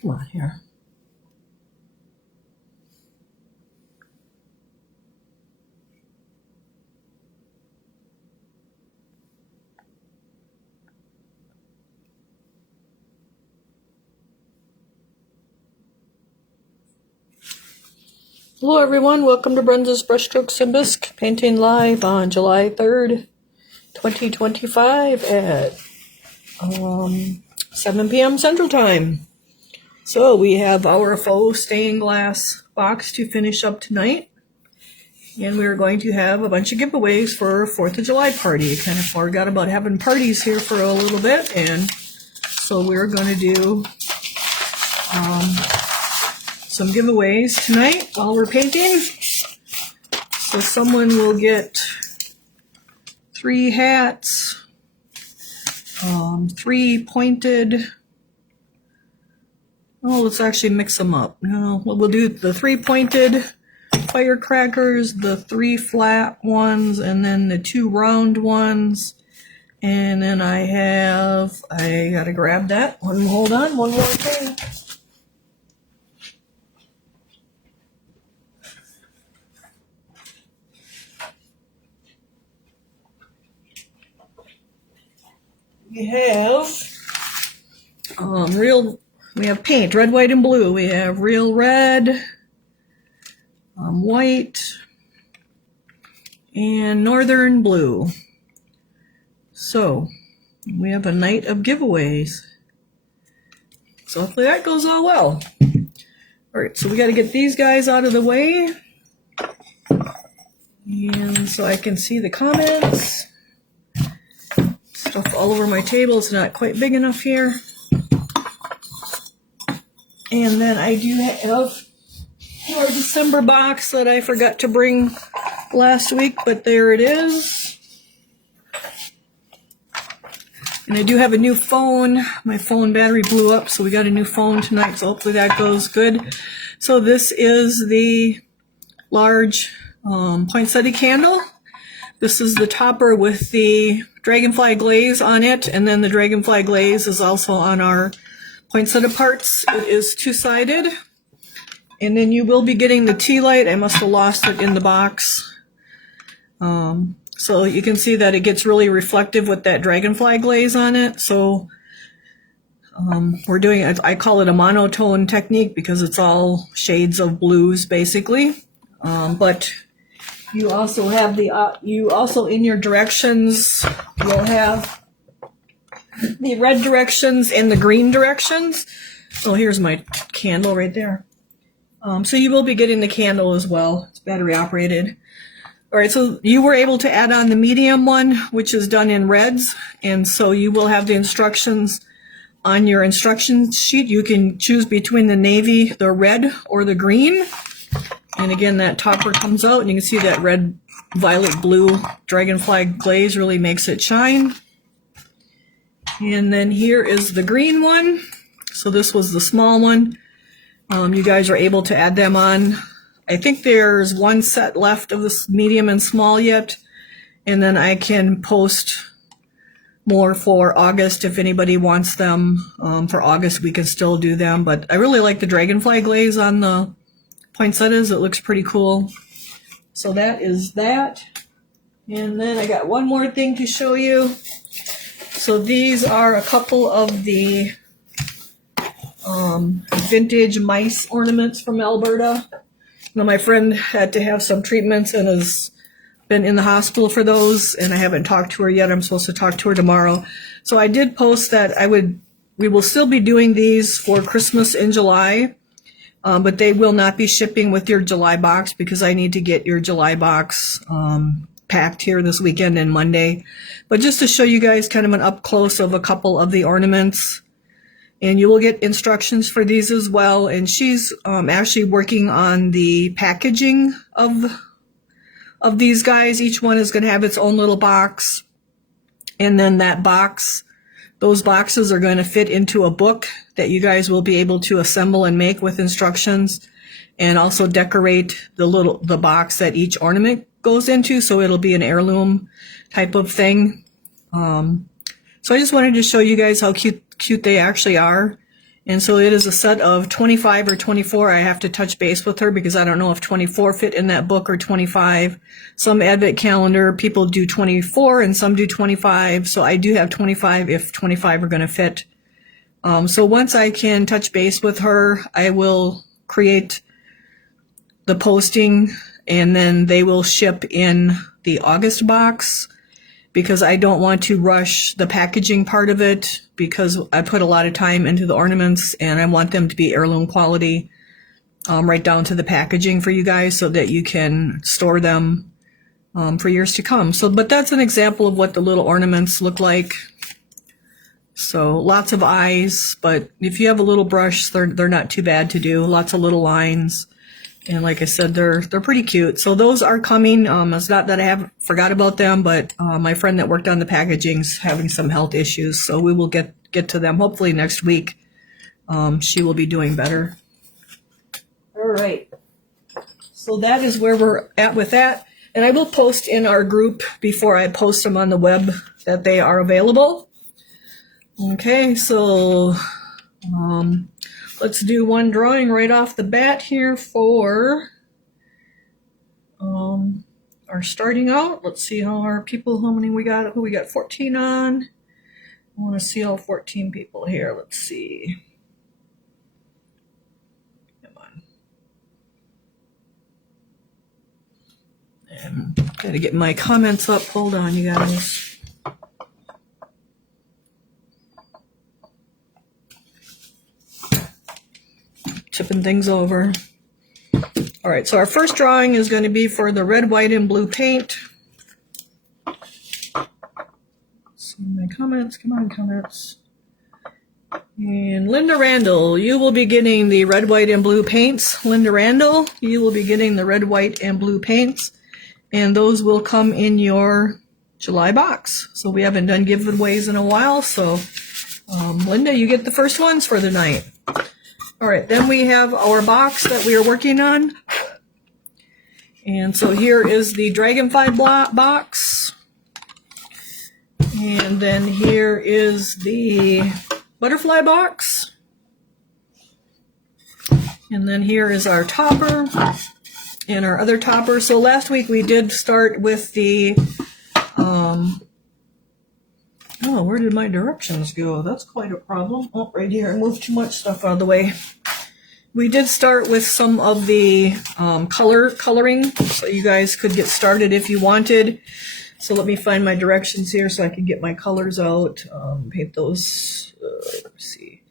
Come on here. Hello everyone, welcome to Brenda's Brushstrokes and Bisque, painting live on July 3rd, 2025 at 7 p.m. Central Time. So we have our faux stained glass box to finish up tonight. And we're going to have a bunch of giveaways for 4th of July party. Kind of forgot about having parties here for a little bit, and so we're going to do some giveaways tonight while we're painting. So someone will get 3 hats, 3 pointed, oh, let's actually mix them up. No, we'll do the 3 pointed firecrackers, the 3 flat ones, and then the 2 round ones. And then I gotta grab that one. Hold on, one more thing. We have paint, red, white, and blue. We have real red, white, and northern blue. So we have a night of giveaways. So hopefully that goes all well. All right, so we got to get these guys out of the way. And so I can see the comments. Stuff all over my table. It's not quite big enough here. And then I do have our December box that I forgot to bring last week, but there it is. And I do have a new phone. My phone battery blew up, so we got a new phone tonight, so hopefully that goes good. So this is the large poinsettia candle. This is the topper with the dragonfly glaze on it, and then the dragonfly glaze is also on our poinsettia parts. It is 2-sided. And then you will be getting the tea light. I must have lost it in the box. So you can see that it gets really reflective with that dragonfly glaze on it. So we're doing, I call it a monotone technique because it's all shades of blues basically. But you also have you also in your directions, you'll have the red directions and the green directions. So here's my candle right there. So you will be getting the candle as well. It's battery operated. All right, so you were able to add on the medium one, which is done in reds. And so you will have the instructions on your instruction sheet. You can choose between the navy, the red, or the green. And again, that topper comes out, and you can see that red, violet, blue dragonfly glaze really makes it shine. And then here is the green one. So this was the small one. You guys are able to add them on. I think there's one set left of this medium and small yet. And then I can post more for August if anybody wants them. For August, we can still do them. But I really like the dragonfly glaze on the poinsettias. It looks pretty cool. So that is that. And then I got one more thing to show you. So these are a couple of the vintage mice ornaments from Alberta. Now my friend had to have some treatments and has been in the hospital for those, and I haven't talked to her yet. I'm supposed to talk to her tomorrow. So I did post that we will still be doing these for Christmas in July. But they will not be shipping with your July box because I need to get your July box packed here this weekend and Monday. But just to show you guys kind of an up close of a couple of the ornaments. And you will get instructions for these as well. And she's actually working on the packaging of these guys. Each one is going to have its own little box. And then that box, those boxes are going to fit into a book that you guys will be able to assemble and make with instructions, and also decorate the box that each ornament goes into, so it'll be an heirloom type of thing. So I just wanted to show you guys how cute they actually are. And so it is a set of 25 or 24. I have to touch base with her because I don't know if 24 fit in that book or 25. Some Advent calendar people do 24 and some do 25. So I do have 25 if 25 are going to fit. So once I can touch base with her, I will create the posting and then they will ship in the August box, because I don't want to rush the packaging part of it, because I put a lot of time into the ornaments and I want them to be heirloom quality, right down to the packaging for you guys so that you can store them for years to come. So, but that's an example of what the little ornaments look like. So lots of eyes, but if you have a little brush, they're not too bad to do. Lots of little lines. And like I said, they're pretty cute. So those are coming. It's not that I haven't forgot about them, but my friend that worked on the packaging's having some health issues, so we will get to them hopefully next week. She will be doing better. All right. So that is where we're at with that. And I will post in our group before I post them on the web that they are available. Okay, so let's do one drawing right off the bat here for our starting out. Let's see how our people, how many we got, who we got 14 on. I want to see all 14 people here. Let's see. Come on. And got to get my comments up. Hold on, you guys. Tipping things over. All right, so our first drawing is going to be for the red, white, and blue paint. See my comments. Come on, comments. And Linda Randall, you will be getting the red, white, and blue paints. Linda Randall, you will be getting the red, white, and blue paints. And those will come in your July box. So we haven't done giveaways in a while. So Linda, you get the first ones for the night. All right, then we have our box that we are working on. And so here is the dragonfly box. And then here is the butterfly box. And then here is our topper and our other topper. So last week we did start with the, oh, where did my directions go? That's quite a problem. Oh, right here. I moved too much stuff out of the way. We did start with some of the coloring, so you guys could get started if you wanted. So let me find my directions here so I can get my colors out. Paint those. Let's see.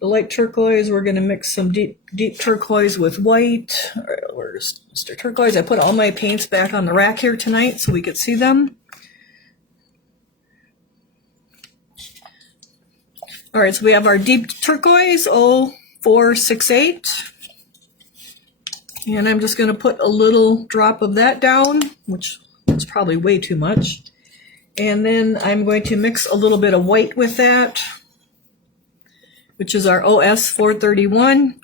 The light turquoise, we're going to mix some deep turquoise with white. All right, where's Mr. Turquoise? I put all my paints back on the rack here tonight so we could see them. All right, so we have our deep turquoise, 0468. And I'm just going to put a little drop of that down, which is probably way too much. And then I'm going to mix a little bit of white with that, which is our OS 431.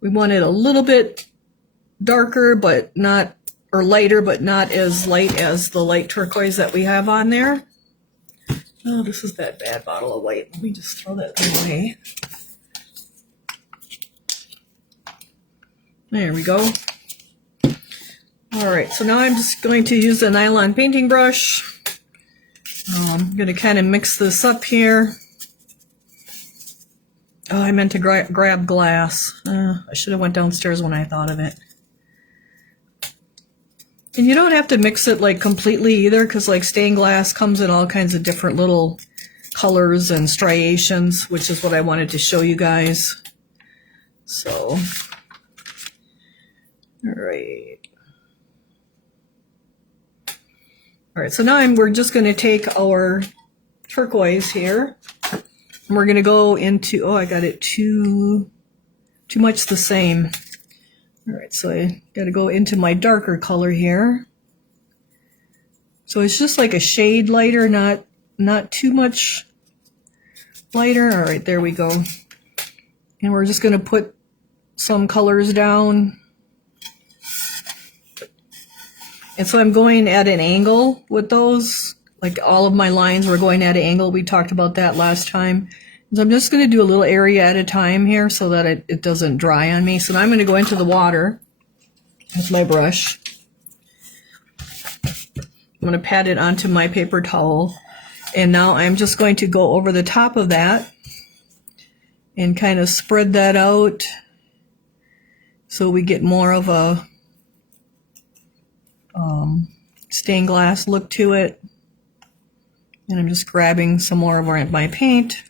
We want it a little bit darker, but not, or lighter, but not as light as the light turquoise that we have on there. Oh, this is that bad bottle of white. Let me just throw that away. There we go. All right, so now I'm just going to use the nylon painting brush. I'm going to kind of mix this up here. Oh, I meant to grab glass. I should have went downstairs when I thought of it. And you don't have to mix it like completely either, because like stained glass comes in all kinds of different little colors and striations, which is what I wanted to show you guys. So, all right. All right, so now we're just going to take our turquoise here, and we're going to go into, oh, I got it too much the same. All right, so I got to go into my darker color here. So it's just like a shade lighter, not too much lighter. All right, there we go. And we're just going to put some colors down. And so I'm going at an angle with those. Like all of my lines were going at an angle. We talked about that last time. So I'm just going to do a little area at a time here so that it doesn't dry on me. So now I'm going to go into the water with my brush. I'm going to pat it onto my paper towel. And now I'm just going to go over the top of that and kind of spread that out so we get more of a stained glass look to it. And I'm just grabbing some more of my paint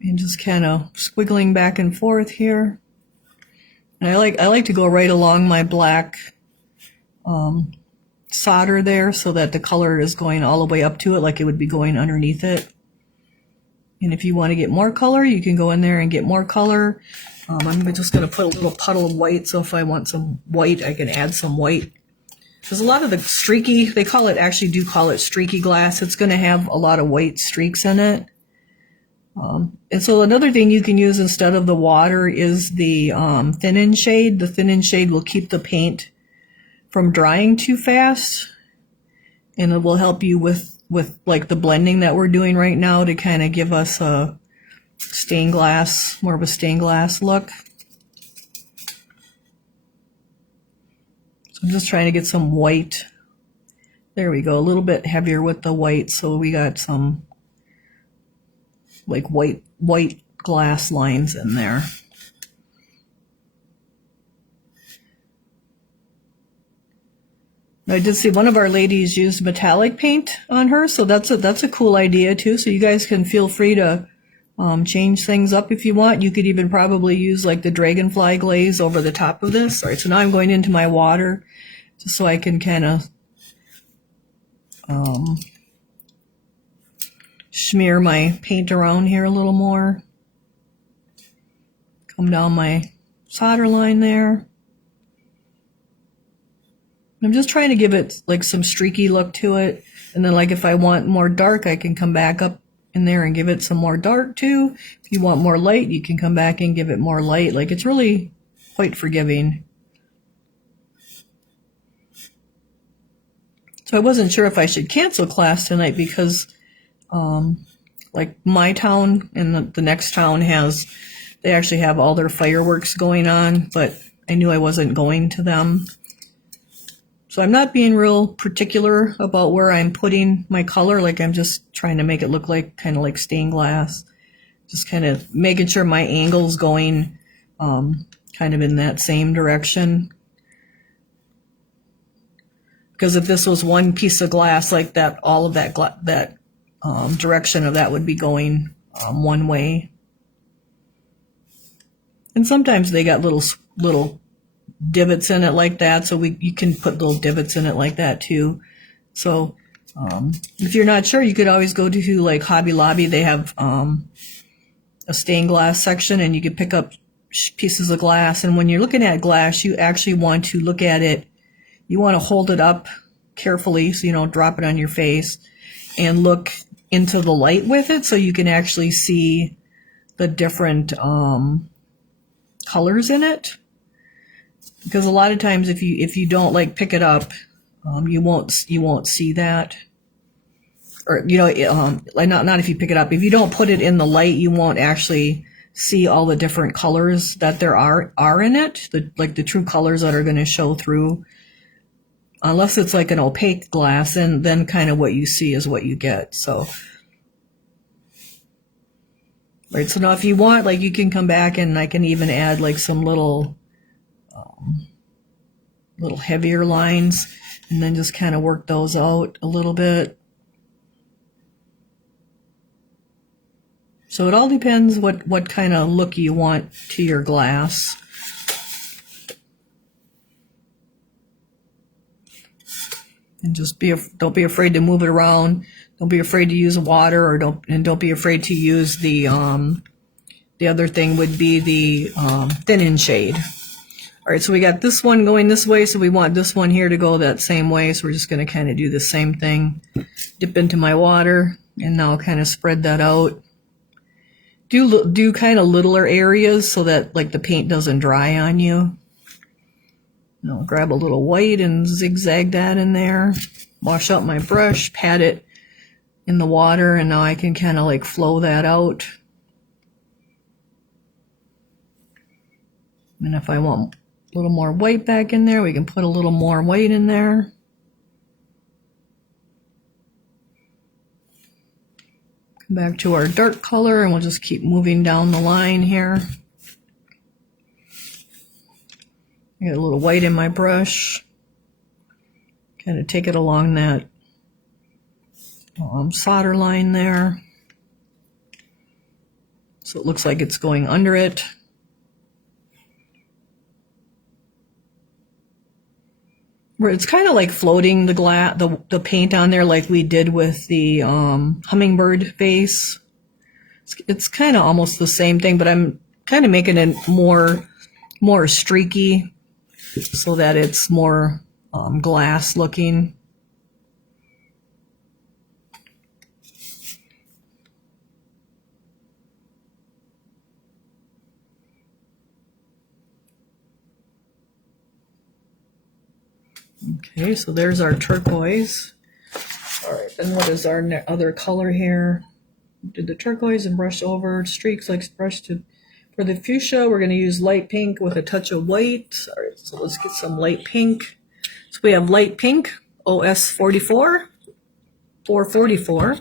and just kind of squiggling back and forth here. And I like to go right along my black solder there so that the color is going all the way up to it like it would be going underneath it. And if you want to get more color, you can go in there and get more color. I'm just going to put a little puddle of white, so if I want some white, I can add some white. There's a lot of the streaky, they call it streaky glass. It's going to have a lot of white streaks in it. And so another thing you can use instead of the water is the thin-in shade. The thin-in shade will keep the paint from drying too fast, and it will help you with like the blending that we're doing right now to kind of give us a stained glass, more of a stained glass look. So I'm just trying to get some white. There we go, a little bit heavier with the white, so we got some like white glass lines in there. I did see one of our ladies used metallic paint on her, so that's a cool idea too. So you guys can feel free to change things up if you want. You could even probably use like the dragonfly glaze over the top of this. All right, so now I'm going into my water just so I can kind of smear my paint around here a little more. Come down my solder line there. I'm just trying to give it like some streaky look to it. And then like if I want more dark, I can come back up in there and give it some more dark too. If you want more light, you can come back and give it more light. Like it's really quite forgiving. So I wasn't sure if I should cancel class tonight because like my town and the next town they actually have all their fireworks going on, but I knew I wasn't going to them. So I'm not being real particular about where I'm putting my color. Like I'm just trying to make it look like kind of like stained glass. Just kind of making sure my angle's going kind of in that same direction. Because if this was one piece of glass like that, all of that direction of that would be going one way. And sometimes they got little divots in it like that, so you can put little divots in it like that too. So if you're not sure, you could always go to like Hobby Lobby. They have a stained glass section, and you can pick up pieces of glass. And when you're looking at glass, you actually want to look at it. You want to hold it up carefully so you don't drop it on your face, and look into the light with it so you can actually see the different colors in it. Because a lot of times if you don't like pick it up, you won't see that. Or not if you pick it up. If you don't put it in the light, you won't actually see all the different colors that there are in it. The true colors that are going to show through. Unless it's like an opaque glass, and then kind of what you see is what you get. So, right. So now if you want, like, you can come back and I can even add like some little heavier lines, and then just kind of work those out a little bit. So it all depends what kind of look you want to your glass. And just don't be afraid to move it around. Don't be afraid to use water, or don't be afraid to use the other thing would be the thin-in shade. All right, so we got this one going this way, so we want this one here to go that same way. So we're just going to kind of do the same thing. Dip into my water, and now kind of spread that out. Do kind of littler areas so that like the paint doesn't dry on you. Now grab a little white and zigzag that in there. Wash out my brush, pat it in the water, and now I can kind of like flow that out. And if I want a little more white back in there, we can put a little more white in there. Come back to our dark color, and we'll just keep moving down the line here. I got a little white in my brush. Kind of take it along that solder line there. So it looks like it's going under it. Where it's kind of like floating the paint on there like we did with the hummingbird vase. It's kind of almost the same thing, but I'm kind of making it more streaky so that it's more glass looking. Okay, so there's our turquoise. All right, then what is our other color here? Did the turquoise and brush over streaks like brush to. For the fuchsia, we're going to use light pink with a touch of white. All right, so let's get some light pink. So we have light pink, OS 44, 444.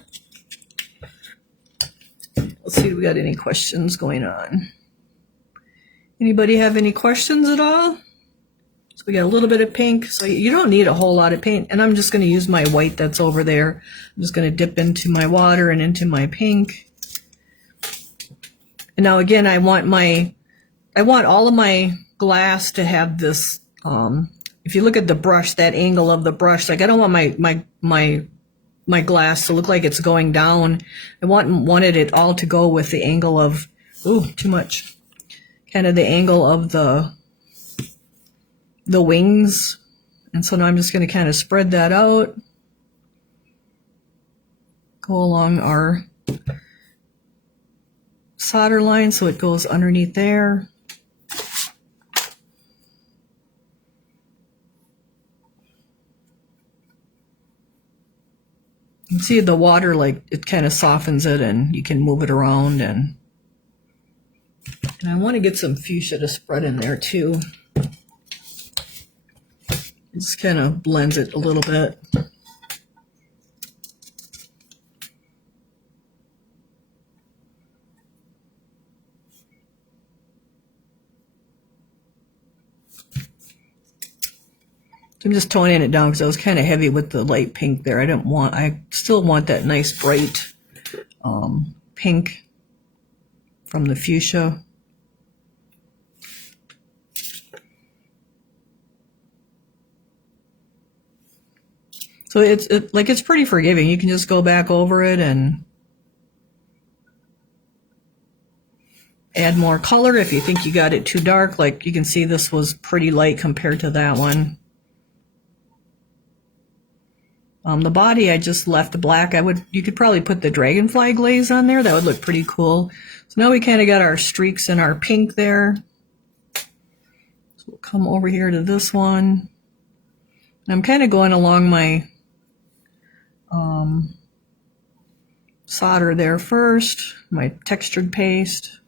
Let's see if we got any questions going on. Anybody have any questions at all? So we got a little bit of pink, so you don't need a whole lot of paint. And I'm just going to use my white that's over there. I'm just going to dip into my water and into my pink. And now again, I want all of my glass to have this, if you look at the brush, that angle of the brush, like I don't want my glass to look like it's going down. I wanted it all to go with the angle of, ooh, too much. Kind of the angle of the wings. And so now I'm just going to kind of spread that out. Go along our solder line so it goes underneath there. You can see the water, like it kind of softens it and you can move it around, and I want to get some fuchsia to spread in there too. It just kind of blends it a little bit. So I'm just toning it down because I was kind of heavy with the light pink there. I still want that nice bright pink from the fuchsia. So it's pretty forgiving. You can just go back over it and add more color if you think you got it too dark. Like you can see this was pretty light compared to that one. The body I just left black. You could probably put the dragonfly glaze on there. That would look pretty cool. So now we kind of got our streaks and our pink there. So we'll come over here to this one. And I'm kind of going along my solder there first, my textured paste.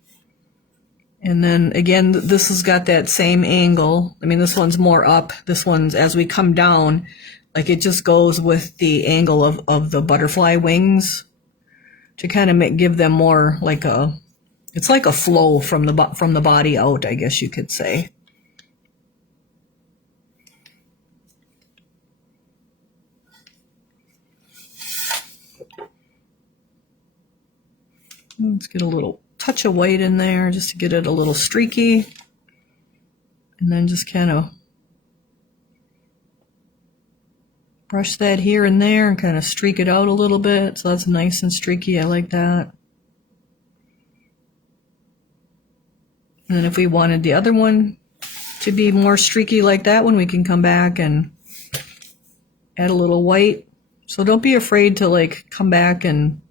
And then again, this has got that same angle. I mean, this one's more up. This one's, as we come down, like it just goes with the angle of the butterfly wings to kind of give them more like it's like a flow from the body out, I guess you could say. Let's get a little touch of white in there just to get it a little streaky. And then just kind of brush that here and there and kind of streak it out a little bit. So that's nice and streaky. I like that. And then if we wanted the other one to be more streaky like that one, we can come back and add a little white. So don't be afraid to like come back and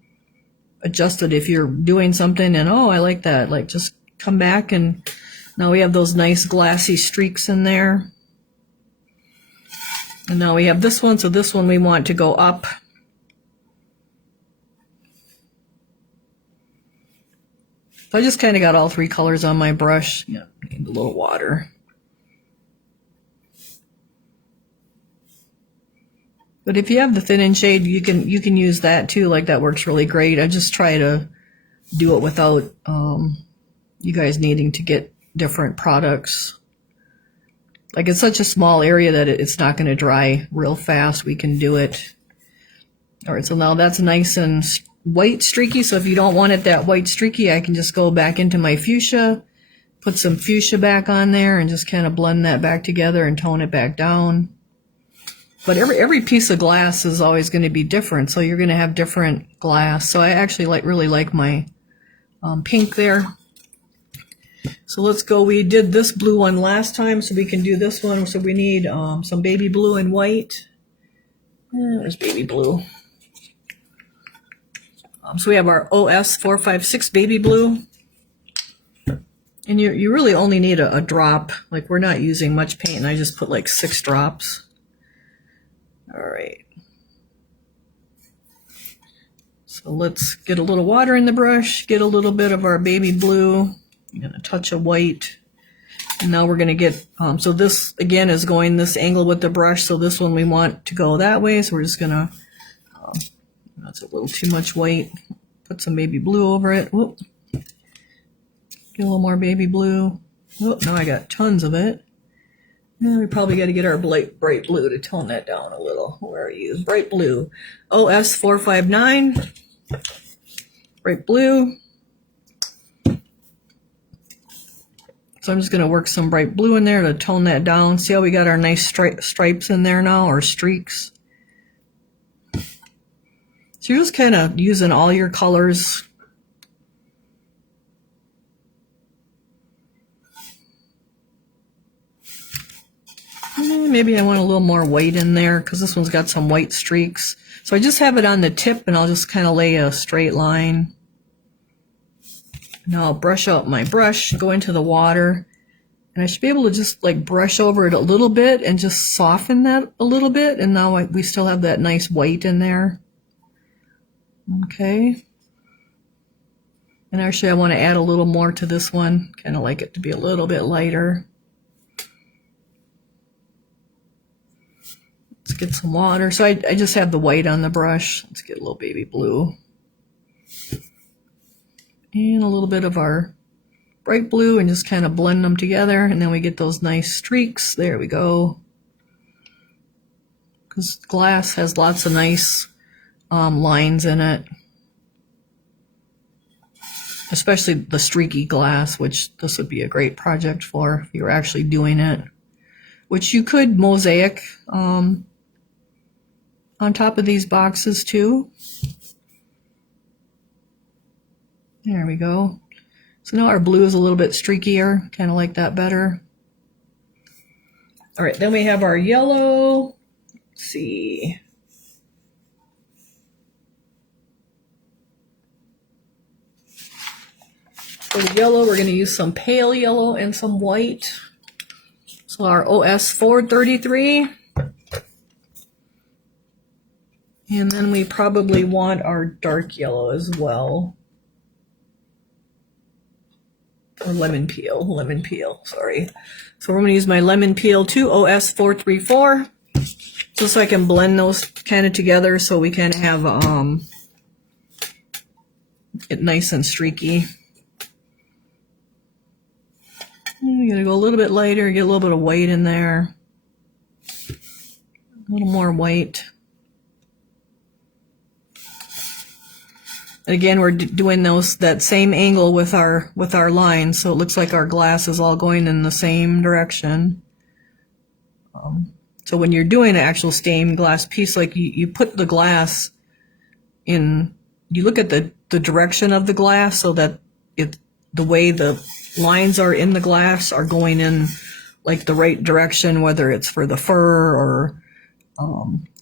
adjust it if you're doing something and, oh, I like that. Like just come back, and now we have those nice glassy streaks in there. And now we have this one. So this one we want to go up. So I just kind of got all three colors on my brush. Yeah, need a little water. But if you have the thin end shade, you can use that too. Like that works really great. I just try to do it without you guys needing to get different products. Like it's such a small area that it's not going to dry real fast. We can do it. All right, so now that's nice and white streaky. So if you don't want it that white streaky, I can just go back into my fuchsia, put some fuchsia back on there and just kind of blend that back together and tone it back down. But every piece of glass is always going to be different, so you're going to have different glass. So I actually really like my pink there. So let's go. We did this blue one last time, so we can do this one. So we need some baby blue and white. There's baby blue. So we have our OS 456 baby blue. And you really only need a drop. Like we're not using much paint, and I just put like 6 drops. All right. So let's get a little water in the brush, get a little bit of our baby blue, and a touch of white. And now we're going to get, so this again is going this angle with the brush. So this one we want to go that way. So we're just going to, that's a little too much white. Put some baby blue over it. Whoop. Get a little more baby blue. Whoop, now I got tons of it. Yeah, we probably got to get our bright blue to tone that down a little. Where are you? Bright blue. OS 459. Bright blue. So I'm just going to work some bright blue in there to tone that down. See how we got our nice stripes in there now, or streaks? So you're just kind of using all your colors. Maybe I want a little more white in there because this one's got some white streaks. So I just have it on the tip and I'll just kind of lay a straight line. Now I'll brush out my brush, go into the water, and I should be able to just like brush over it a little bit and just soften that a little bit. And now we still have that nice white in there. Okay. And actually I want to add a little more to this one. Kind of like it to be a little bit lighter. Let's get some water. So I just have the white on the brush. Let's get a little baby blue. And a little bit of our bright blue and just kind of blend them together. And then we get those nice streaks. There we go. Because glass has lots of nice lines in it. Especially the streaky glass, which this would be a great project for if you were actually doing it. Which you could mosaic on top of these boxes too. There we go. So now our blue is a little bit streakier, kind of like that better. All right, then we have our yellow. Let's see. For the yellow, we're going to use some pale yellow and some white. So our OS 433. And then we probably want our dark yellow as well. Or lemon peel, sorry. So we're going to use my lemon peel too, OS 434. Just so I can blend those kind of together so we kind of have it nice and streaky. I'm going to go a little bit lighter, get a little bit of white in there. A little more white. Again, we're doing that same angle with our lines, so it looks like our glass is all going in the same direction. So when you're doing an actual stained glass piece, like you put the glass in, you look at the direction of the glass so that the way the lines are in the glass are going in like the right direction, whether it's for the fur or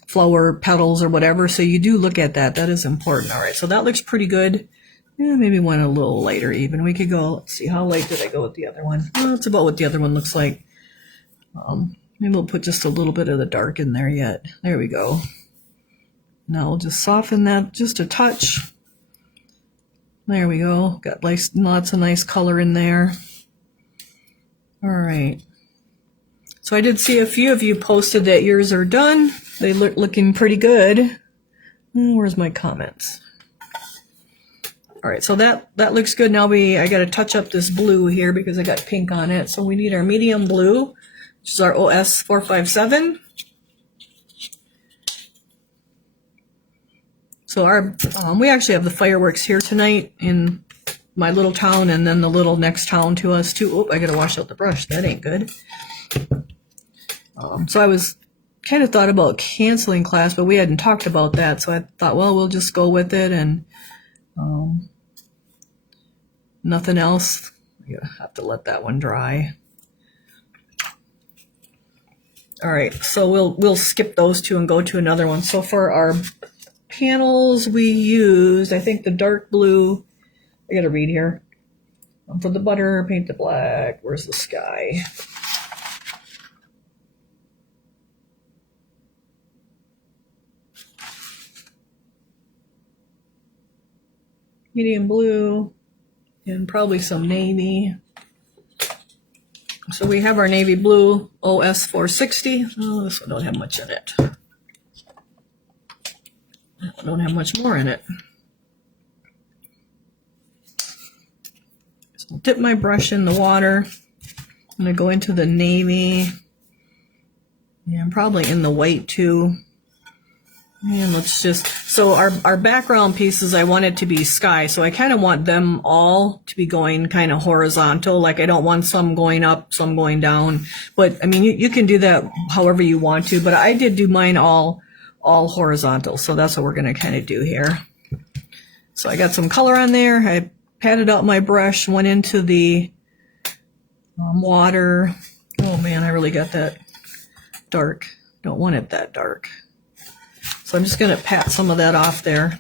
flower petals or whatever. So you do look at that. That is important. All right, so that looks pretty good. Yeah, maybe one a little lighter even. We could go, let's see, how light did I go with the other one? Well, that's about what the other one looks like. Maybe we'll put just a little bit of the dark in there yet. There we go. Now we'll just soften that just a touch. There we go. Got lots of nice color in there. All right. So I did see a few of you posted that yours are done. They look looking pretty good. Where's my comments? All right, so that looks good. Now I got to touch up this blue here because I got pink on it. So we need our medium blue, which is our OS 457. So we actually have the fireworks here tonight in my little town, and then the little next town to us too. Oh, I got to wash out the brush. That ain't good. So I was kind of thought about canceling class, but we hadn't talked about that. So I thought, well, we'll just go with it, and nothing else. You have to let that one dry. All right, so we'll skip those two and go to another one. So for our panels, we used, I think, the dark blue. I gotta read here. For the butter, paint the black. Where's the sky? Medium blue. And probably some navy. So we have our navy blue OS 460. Oh, this one don't have much in it. I don't have much more in it. So I'll dip my brush in the water. I'm going to go into the navy. Yeah, I'm probably in the white too. And let's just, so our background pieces, I want it to be sky. So I kind of want them all to be going kind of horizontal. Like I don't want some going up, some going down. But I mean, you can do that however you want to, but I did do mine all horizontal. So that's what we're going to kind of do here. So I got some color on there. I patted out my brush, went into the water. Oh man, I really got that dark. Don't want it that dark. So I'm just going to pat some of that off there.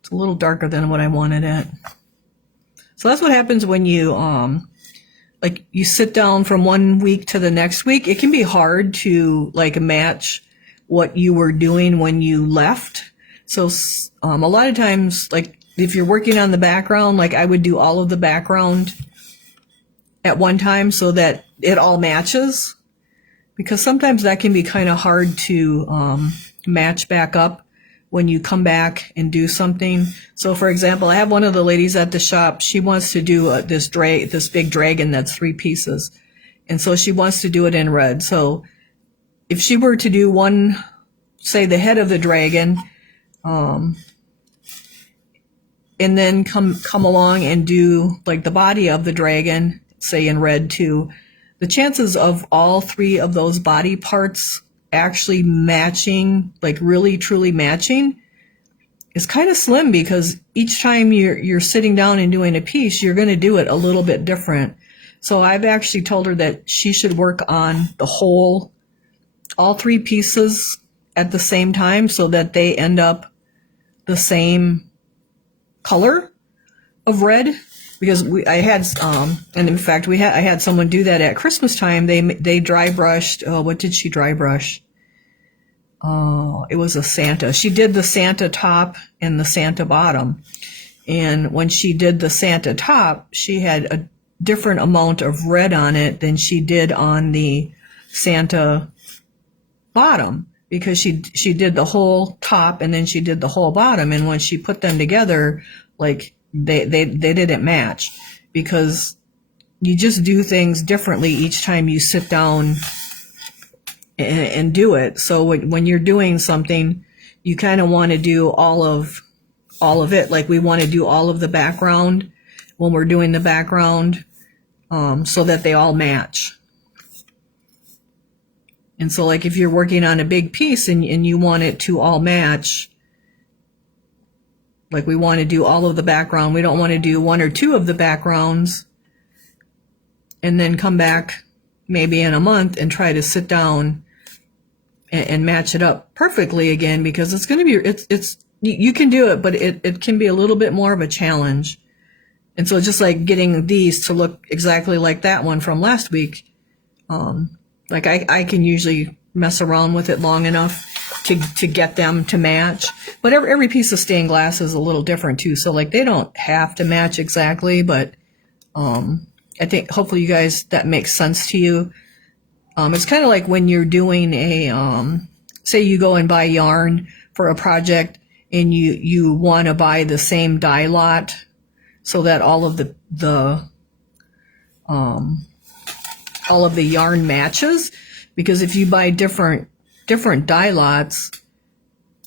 It's a little darker than what I wanted it. So that's what happens when you like you sit down from one week to the next week. It can be hard to like match what you were doing when you left. So a lot of times, like if you're working on the background, like I would do all of the background at one time so that it all matches, because sometimes that can be kind of hard to match back up when you come back and do something. So for example, I have one of the ladies at the shop. She wants to do this big dragon that's 3 pieces. And so she wants to do it in red. So if she were to do one, say the head of the dragon, and then come along and do like the body of the dragon, say in red too, the chances of all 3 of those body parts actually matching, like really truly matching, is kind of slim, because each time you're sitting down and doing a piece, you're going to do it a little bit different. So I've actually told her that she should work on the whole, all 3 pieces at the same time, so that they end up the same color of red. Because I had, and in fact, I had someone do that at Christmas time. They dry brushed. What did she dry brush? It was a Santa. She did the Santa top and the Santa bottom. And when she did the Santa top, she had a different amount of red on it than she did on the Santa bottom, because she did the whole top and then she did the whole bottom. And when she put them together, like, they didn't match, because you just do things differently each time you sit down and do it. So when you're doing something, you kind of want to do all of it. Like we want to do all of the background when we're doing the background, so that they all match. And so like if you're working on a big piece and you want it to all match, like we want to do all of the background. We don't want to do 1 or 2 of the backgrounds and then come back maybe in a month and try to sit down and match it up perfectly again, because it's going to be, you can do it, but it can be a little bit more of a challenge. And so just like getting these to look exactly like that one from last week, like I can usually mess around with it long enough. to get them to match. But every piece of stained glass is a little different too. So like they don't have to match exactly, but I think hopefully you guys, that makes sense to you. It's kind of like when you're doing a, say you go and buy yarn for a project and you want to buy the same dye lot so that all of the yarn matches. Because if you buy different dye lots,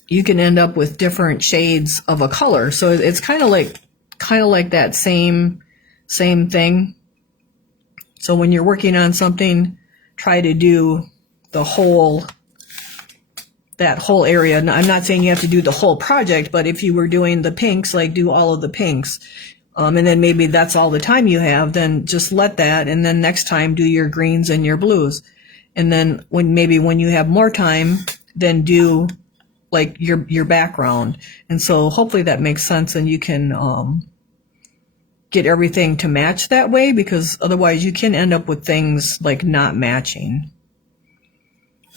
you can end up with different shades of a color. So it's kind of like that same thing. So when you're working on something, try to do that whole area. I'm not saying you have to do the whole project, but if you were doing the pinks, like do all of the pinks. And then maybe that's all the time you have, then just let that. And then next time do your greens and your blues. And then when you have more time, then do like your background. And so hopefully that makes sense and you can, get everything to match that way, because otherwise you can end up with things like not matching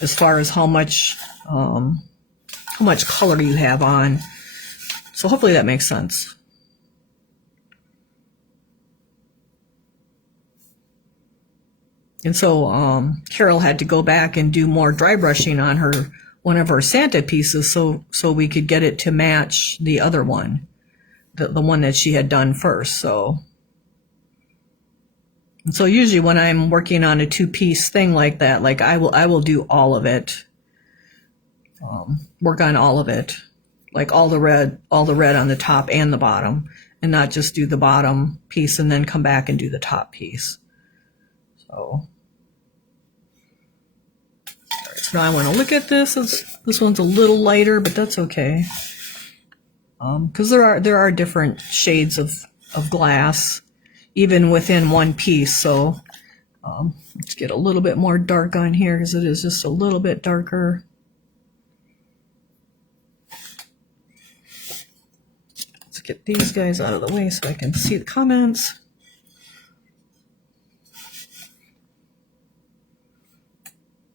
as far as how much color you have on. So hopefully that makes sense. And so Carol had to go back and do more dry brushing on one of her Santa pieces so we could get it to match the other one, the one that she had done first. So usually when I'm working on a 2-piece thing like that, like I will do all of it, work on all of it, like all the red on the top and the bottom, and not just do the bottom piece and then come back and do the top piece. So, all right, so now I want to look at this. This one's a little lighter, but that's okay. Because there are different shades of glass, even within one piece. So let's get a little bit more dark on here because it is just a little bit darker. Let's get these guys out of the way so I can see the comments.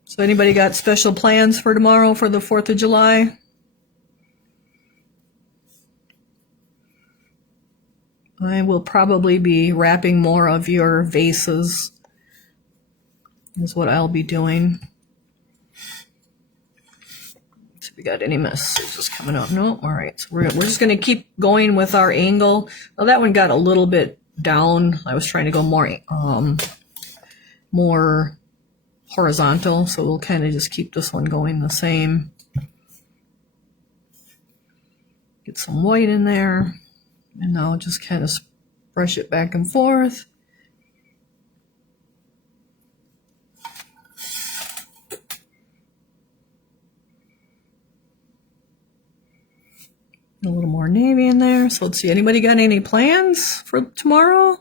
So anybody got special plans for tomorrow for the 4th of July? I will probably be wrapping more of your vases, is what I'll be doing. See if we got any messages coming up. No? All right. So we're just going to keep going with our angle. Well, that one got a little bit down. I was trying to go more horizontal, so we'll kind of just keep this one going the same. Get some white in there. And now just kind of brush it back and forth. A little more navy in there. So let's see, anybody got any plans for tomorrow?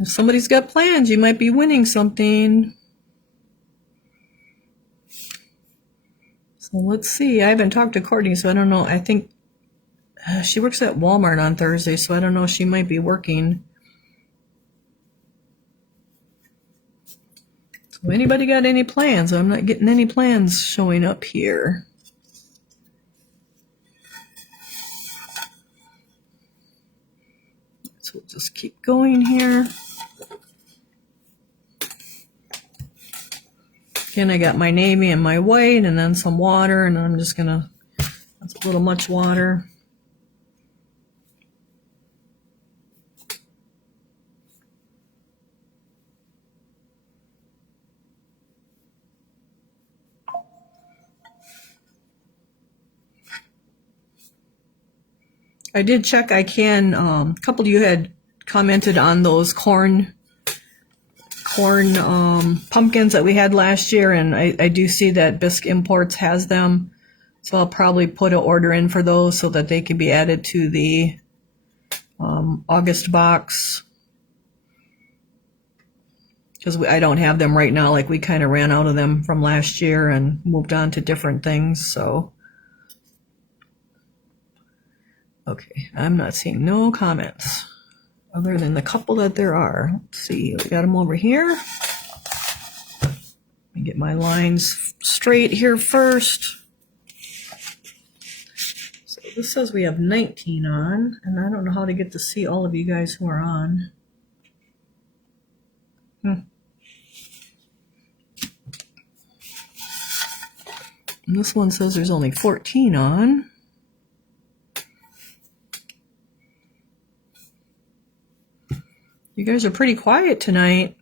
If somebody's got plans, you might be winning something. So let's see. I haven't talked to Courtney, so I don't know. I think she works at Walmart on Thursday, so I don't know. She might be working. So anybody got any plans? I'm not getting any plans showing up here. So we'll just keep going here. Again, I got my navy and my white and then some water, and I'm just gonna, that's a little much water. I did check, I can, a couple of you had commented on those corn pumpkins that we had last year, and I do see that Bisque Imports has them, so I'll probably put an order in for those so that they can be added to the August box, because I don't have them right now. Like, we kind of ran out of them from last year and moved on to different things. So okay, I'm not seeing no comments other than the couple that there are. Let's see, we got them over here. Let me get my lines straight here first. So this says we have 19 on, and I don't know how to get to see all of you guys who are on. And this one says there's only 14 on. You guys are pretty quiet tonight.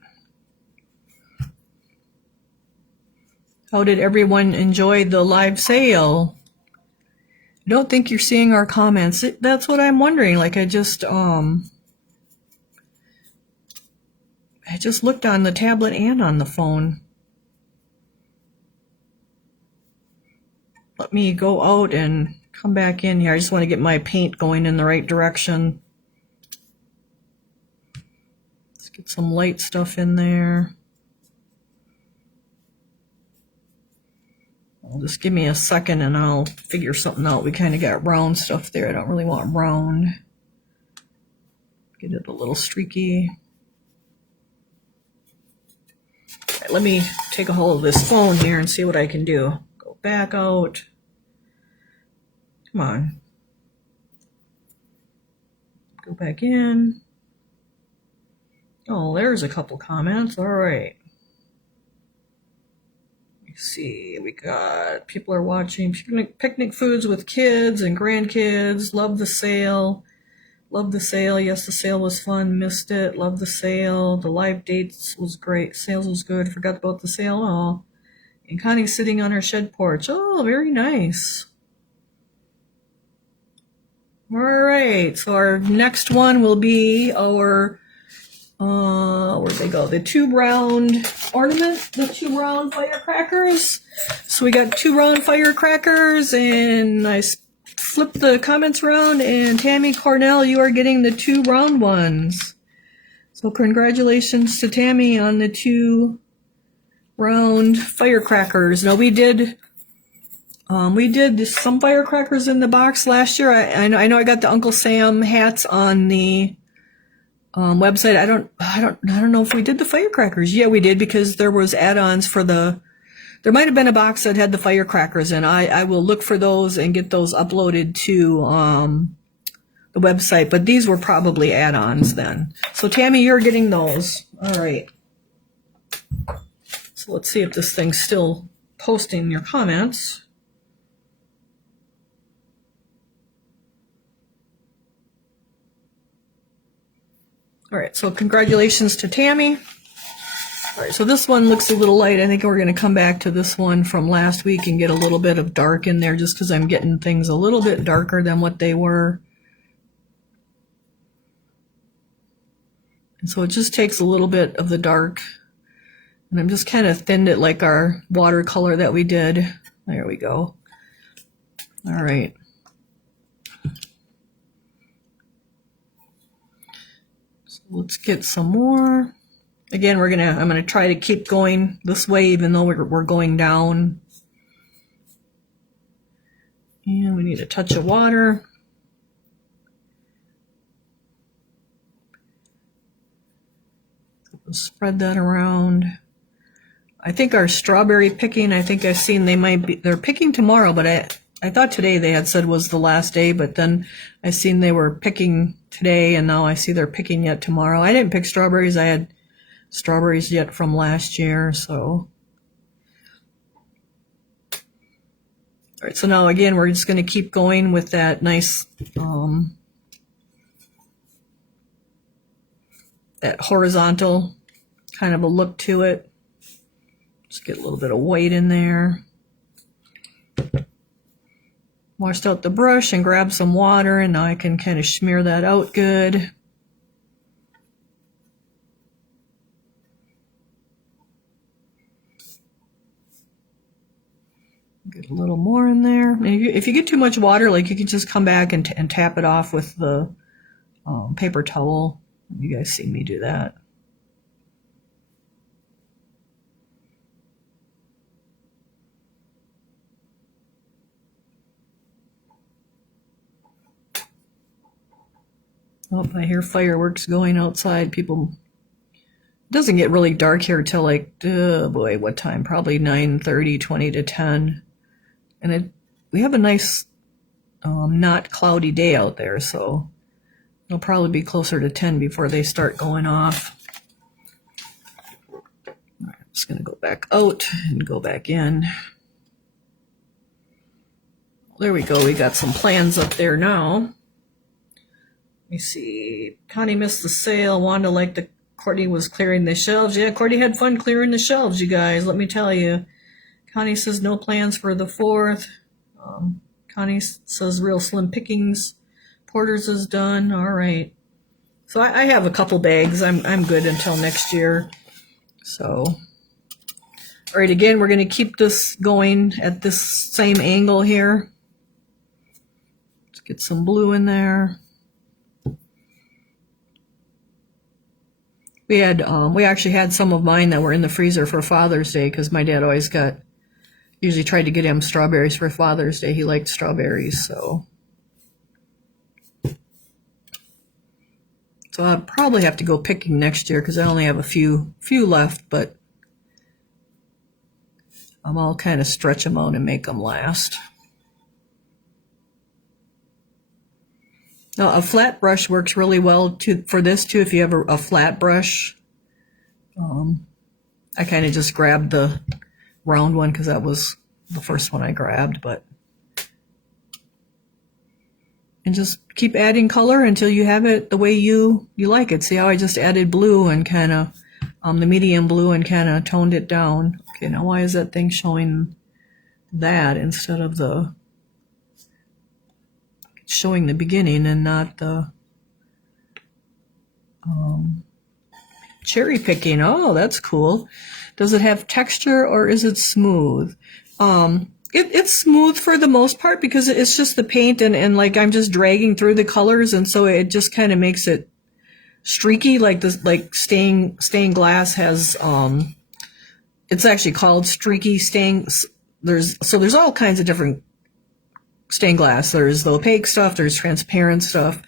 How did everyone enjoy the live sale? I don't think you're seeing our comments. That's what I'm wondering. Like I just looked on the tablet and on the phone. Let me go out and come back in here. I just want to get my paint going in the right direction. Let's get some light stuff in there. Well, just give me a second and I'll figure something out. We kind of got round stuff there. I don't really want round. Get it a little streaky. All right, let me take a hold of this phone here and see what I can do. Go back out. Come on. Go back in. Oh, there's a couple comments. All right. See, we got people are watching picnic foods with kids and grandkids. Love the sale. Love the sale. Yes, the sale was fun. Missed it. Love the sale. The live dates was great. Sales was good. Forgot about the sale. Oh, and Connie's sitting on her shed porch. Oh, very nice. All right. So our next one will be our where'd they go? The 2 round ornament, the 2 round firecrackers. So we got 2 round firecrackers, and I flipped the comments around, and Tammy Cornell, you are getting the 2 round ones. So congratulations to Tammy on the 2 round firecrackers. Now we did some firecrackers in the box last year. I know I got the Uncle Sam hats on the website. I don't know if we did the firecrackers. Yeah, we did, because there was add-ons for there might have been a box that had the firecrackers, and I will look for those and get those uploaded to the website, but these were probably add-ons then. So Tammy, you're getting those. All right. So let's see if this thing's still posting your comments. All right, so congratulations to Tammy. All right, so this one looks a little light. I think we're going to come back to this one from last week and get a little bit of dark in there, just because I'm getting things a little bit darker than what they were. And so it just takes a little bit of the dark. And I'm just kind of thinned it like our watercolor that we did. There we go. All right. Let's get some more. Again, I'm gonna try to keep going this way, even though we're going down. And we need a touch of water. Spread that around. I think our strawberry picking, I think I've seen they're picking tomorrow, but I thought today they had said was the last day, but then I seen they were picking today, and now I see they're picking yet tomorrow. I didn't pick strawberries. I had strawberries yet from last year, so. All right, so now again, we're just going to keep going with that nice, that horizontal kind of a look to it. Just get a little bit of white in there. Washed out the brush and grabbed some water, and now I can kind of smear that out good. Get a little more in there. If you get too much water, like, you can just come back and tap it off with the paper towel. You guys see me do that. Oh, I hear fireworks going outside. People doesn't get really dark here till like, oh boy, what time? Probably 9:30, 20 to 10. And we have a nice, not cloudy day out there, so it'll probably be closer to 10 before they start going off. I'm just going to go back out and go back in. There we go. We got some plans up there now. Let me see. Connie missed the sale. Wanda liked the Courtney was clearing the shelves. Yeah, Courtney had fun clearing the shelves, you guys. Let me tell you. Connie says no plans for the 4th. Connie says real slim pickings. Porter's is done. All right. So I have a couple bags. I'm good until next year. So, all right. Again, we're going to keep this going at this same angle here. Let's get some blue in there. We actually had some of mine that were in the freezer for Father's Day because my dad usually tried to get him strawberries for Father's Day. He liked strawberries, so I'll probably have to go picking next year because I only have a few left, but I'll kind of stretch them out and make them last. Now, a flat brush works really well for this too. If you have a flat brush, I kind of just grabbed the round one because that was the first one I grabbed, and just keep adding color until you have it the way you like it. See how I just added blue and kind of the medium blue and kind of toned it down. Okay, now why is that thing showing that instead of showing the beginning and not the cherry picking? Oh, that's cool. Does it have texture or is it smooth? It's smooth for the most part because it's just the paint and like I'm just dragging through the colors, and so it just kind of makes it streaky. Like this, like stained glass has it's actually called streaky stained. There's all kinds of different stained glass. There's the opaque stuff, there's transparent stuff.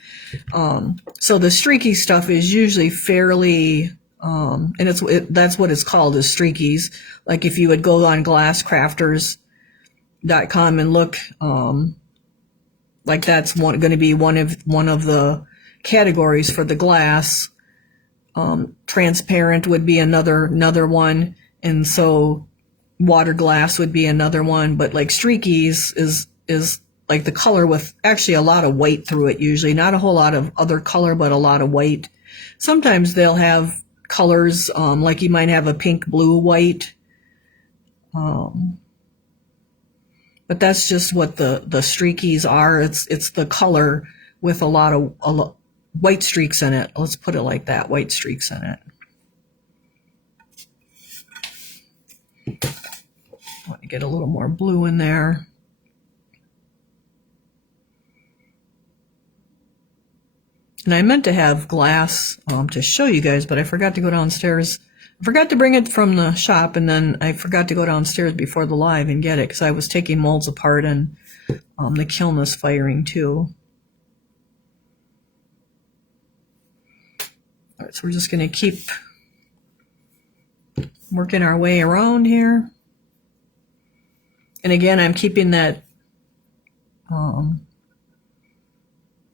So the streaky stuff is usually fairly and that's what it's called, is streakies. Like if you would go on glasscrafters.com and look, like that's going to be one of the categories for the glass. Transparent would be another one, and so water glass would be another one. But like streakies is like the color with actually a lot of white through it, usually not a whole lot of other color, but a lot of white. Sometimes they'll have colors, like you might have a pink, blue, white. But that's just what the streakies are. It's the color with a lot of white streaks in it. Let's put it like that, white streaks in it. I want to get a little more blue in there. And I meant to have glass to show you guys, but I forgot to go downstairs. I forgot to bring it from the shop, and then I forgot to go downstairs before the live and get it because I was taking molds apart, and the kiln was firing too. All right, so we're just going to keep working our way around here. And again, I'm keeping that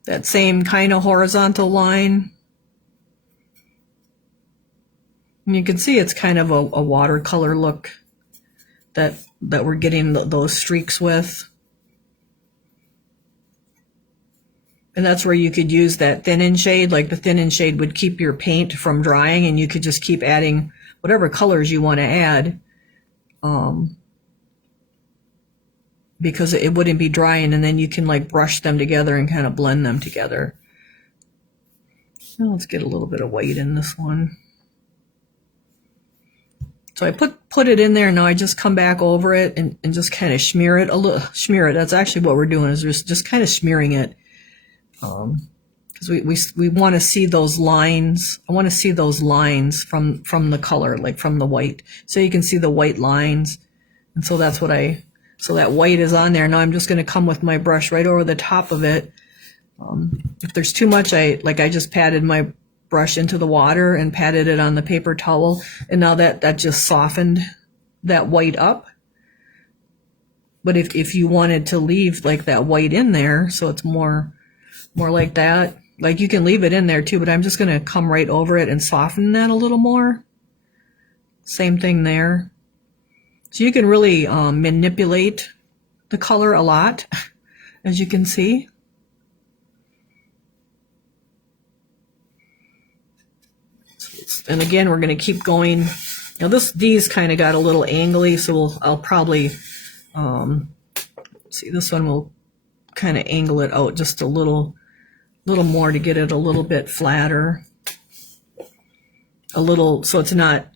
that same kind of horizontal line. And you can see it's kind of a watercolor look that we're getting those streaks with. And that's where you could use that thin and shade. Like the thin and shade would keep your paint from drying, and you could just keep adding whatever colors you want to add. Because it wouldn't be drying, and then you can like brush them together and kind of blend them together. Now let's get a little bit of white in this one. So I put it in there. Now I just come back over it and just kind of smear it a little. Smear it. That's actually what we're doing, is just kind of smearing it. Because we want to see those lines. I want to see those lines from the color, like from the white, so you can see the white lines. And so that's what so that white is on there. Now I'm just going to come with my brush right over the top of it. If there's too much, I just patted my brush into the water and patted it on the paper towel, and now that just softened that white up. But if you wanted to leave like that white in there, so it's more like that, like you can leave it in there too, but I'm just going to come right over it and soften that a little more. Same thing there. So you can really manipulate the color a lot, as you can see. And again, we're going to keep going. These kind of got a little angly, so I'll probably, see, this one will kind of angle it out just a little more to get it a little bit flatter. So it's not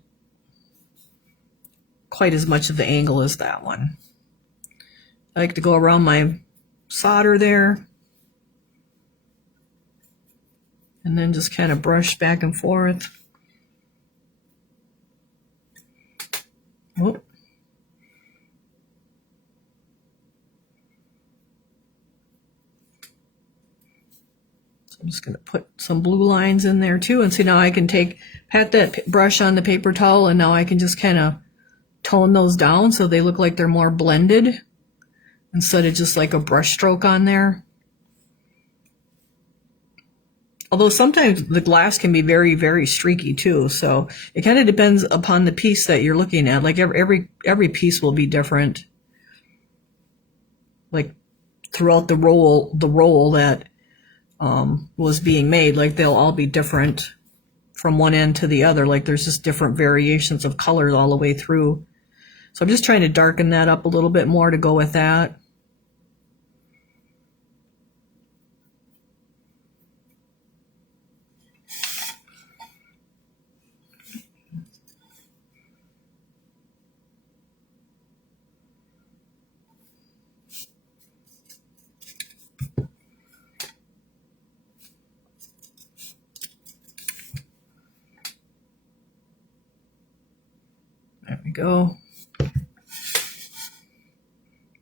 quite as much of the angle as that one. I like to go around my solder there and then just kind of brush back and forth. Whoop. So I'm just going to put some blue lines in there too, and see, now I can pat that brush on the paper towel, and now I can just kind of tone those down so they look like they're more blended instead of just like a brush stroke on there. Although sometimes the glass can be very, very streaky too, so it kind of depends upon the piece that you're looking at. Like every piece will be different. Like throughout the roll that was being made, like they'll all be different from one end to the other. Like there's just different variations of colors all the way through. So I'm just trying to darken that up a little bit more to go with that. There we go.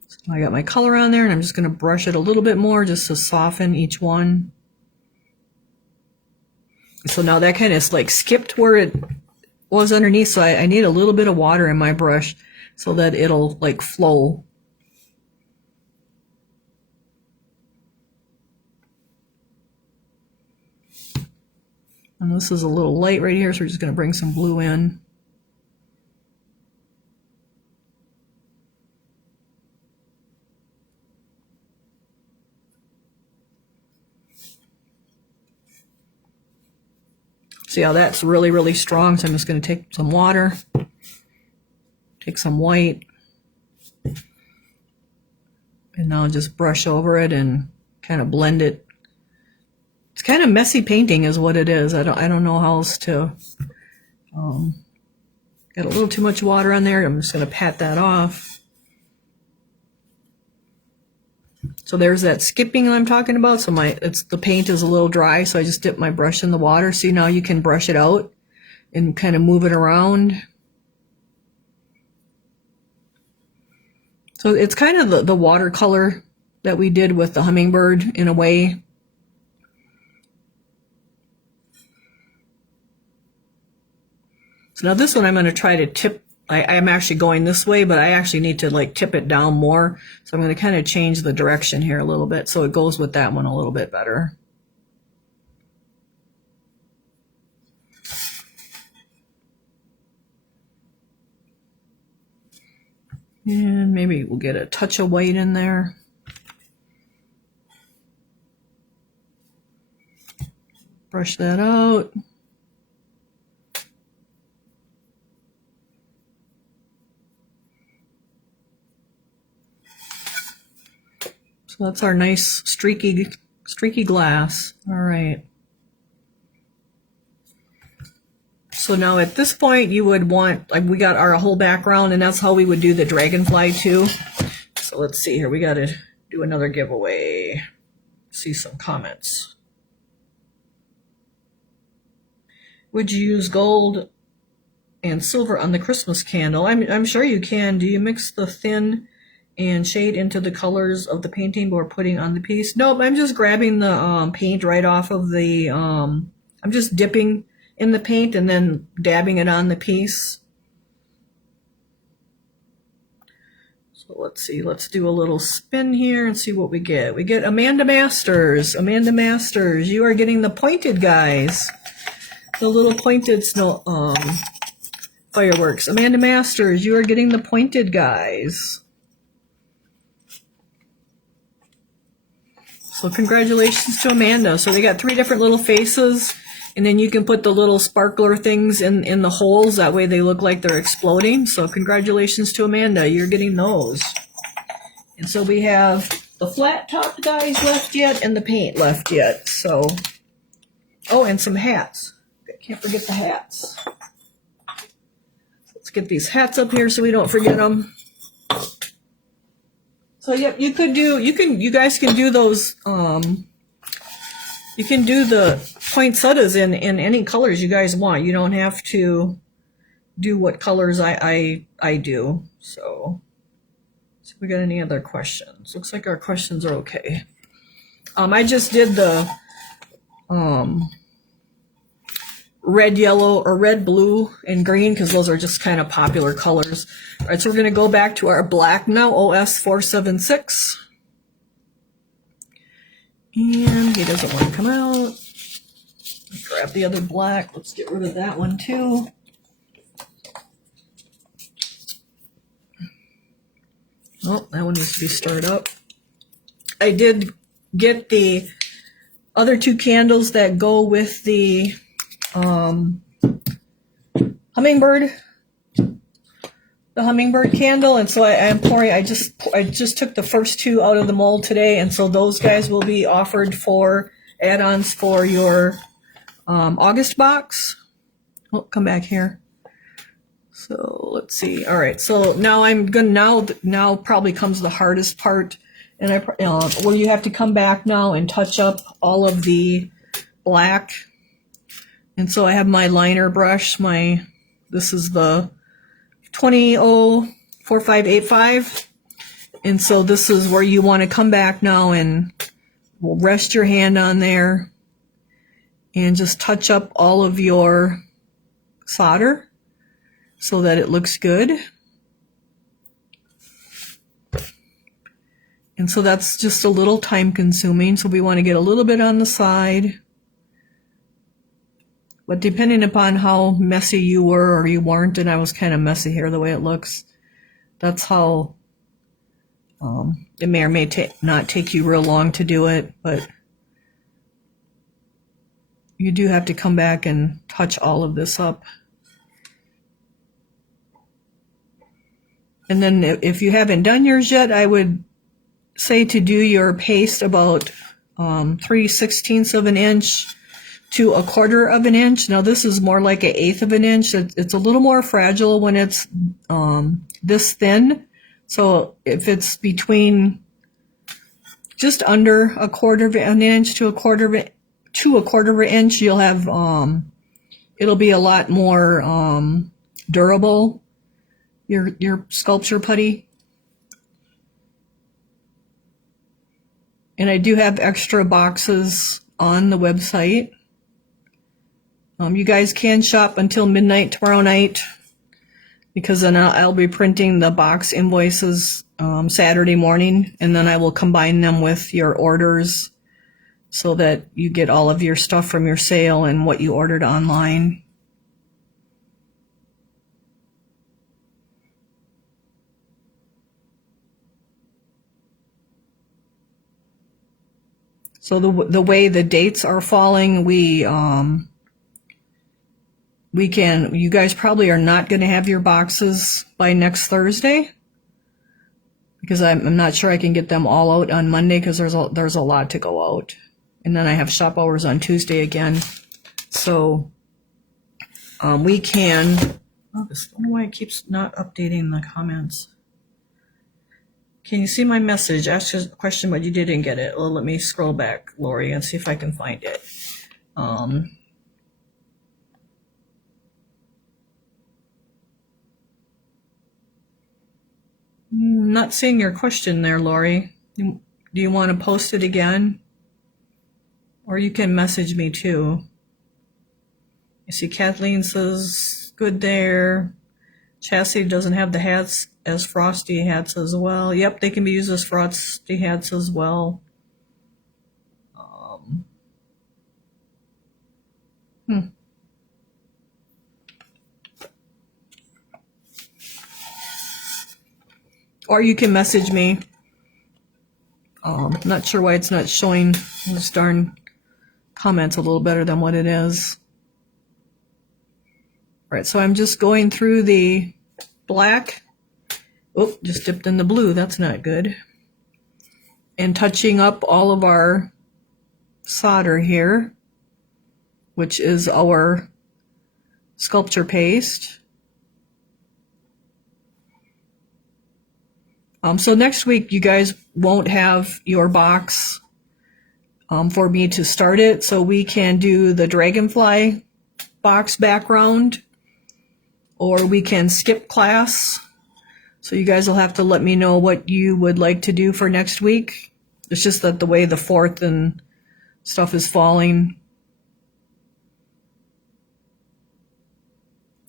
So I got my color on there, and I'm just going to brush it a little bit more just to soften each one. So now that kind of like skipped where it was underneath, so I need a little bit of water in my brush so that it'll like flow. And this is a little light right here, so we're just going to bring some blue in. See how that's really, really strong, so I'm just going to take some water, take some white, and now just brush over it and kind of blend it. It's kind of messy painting is what it is. I don't know how else to, got a little too much water on there. I'm just going to pat that off. So there's that skipping I'm talking about. So the paint is a little dry, so I just dip my brush in the water. See, now you can brush it out and kind of move it around. So it's kind of the watercolor that we did with the hummingbird in a way. So now this one I'm going to try to tip. I'm actually going this way, but I actually need to like tip it down more. So I'm going to kind of change the direction here a little bit so it goes with that one a little bit better. And maybe we'll get a touch of white in there. Brush that out. So that's our nice streaky glass. All right. So now at this point you would want, like, we got our whole background, and that's how we would do the dragonfly too. So let's see here. We got to do another giveaway. See some comments. Would you use gold and silver on the Christmas candle? I'm sure you can. Do you mix the thin and shade into the colors of the painting or putting on the piece? Nope, I'm just grabbing the paint right off of the I'm just dipping in the paint and then dabbing it on the piece. So let's see, let's do a little spin here and see what we get. We get Amanda Masters. Amanda Masters, you are getting the pointed guys. The little pointed snow fireworks. Amanda Masters, you are getting the pointed guys. So congratulations to Amanda. So they got 3 different little faces, and then you can put the little sparkler things in the holes. That way they look like they're exploding. So congratulations to Amanda. You're getting those. And so we have the flat top guys left yet and the paint left yet. So, oh, and some hats. Can't forget the hats. Let's get these hats up here so we don't forget them. So yep, you guys can do those, you can do the poinsettias in any colors you guys want. You don't have to do what colors I do. So if we got any other questions. Looks like our questions are okay. I just did the red, yellow, or red, blue, and green because those are just kind of popular colors. All right, so we're going to go back to our black now, OS 476. And he doesn't want to come out. Grab the other black. Let's get rid of that one too. Oh, that one needs to be stirred up. I did get the other 2 candles that go with the hummingbird, the hummingbird candle, and so I am pouring. I just took the first 2 out of the mold today, and so those guys will be offered for add-ons for your August box. Oh, come back here. So let's see. All right, so now I'm gonna now probably comes the hardest part, and where you have to come back now and touch up all of the black. And so I have my liner brush, this is the 20-4585. And so this is where you want to come back now and rest your hand on there and just touch up all of your solder so that it looks good. And so that's just a little time consuming. So we want to get a little bit on the side. But depending upon how messy you were or you weren't, and I was kind of messy here the way it looks, that's how it may or may not take you real long to do it, but you do have to come back and touch all of this up. And then if you haven't done yours yet, I would say to do your paste about 3/16 of an inch to 1/4 of an inch. Now this is more like 1/8 of an inch. It's a little more fragile when it's this thin. So if it's between just under 1/4 of an inch to 1/4 of an inch, you'll have it'll be a lot more durable, your sculpture putty. And I do have extra boxes on the website. You guys can shop until midnight tomorrow night, because then I'll be printing the box invoices Saturday morning, and then I will combine them with your orders so that you get all of your stuff from your sale and what you ordered online. So the way the dates are falling, you guys probably are not going to have your boxes by next Thursday, because I'm not sure I can get them all out on Monday, because there's a lot to go out, and then I have shop hours on Tuesday again. So we can. Oh, I don't know why it keeps not updating the comments. Can you see my message? Ask a question, but you didn't get it. Well, let me scroll back, Lori, and see if I can find it. Not seeing your question there, Lori. Do you want to post it again? Or you can message me too. You see Kathleen says good there. Chastity doesn't have the hats as frosty hats as well. Yep, they can be used as frosty hats as well. Or you can message me. Not sure why it's not showing this darn comments a little better than what it is. Right, so I'm just going through the black. Oh, just dipped in the blue. That's not good. And touching up all of our solder here, which is our sculpture paste. So next week you guys won't have your box for me to start it, so we can do the dragonfly box background, or we can skip class. So you guys will have to let me know what you would like to do for next week. It's just that the way the 4th and stuff is falling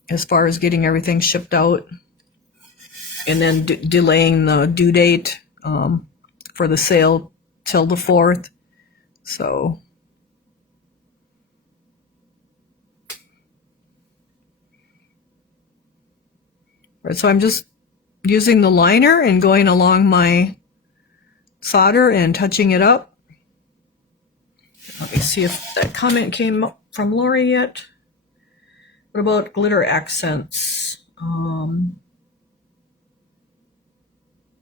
as far as getting everything shipped out, and then delaying the due date for the sale till the 4th. So right, so I'm just using the liner and going along my solder and touching it up. Let me see if that comment came up from Lori yet. What about glitter accents?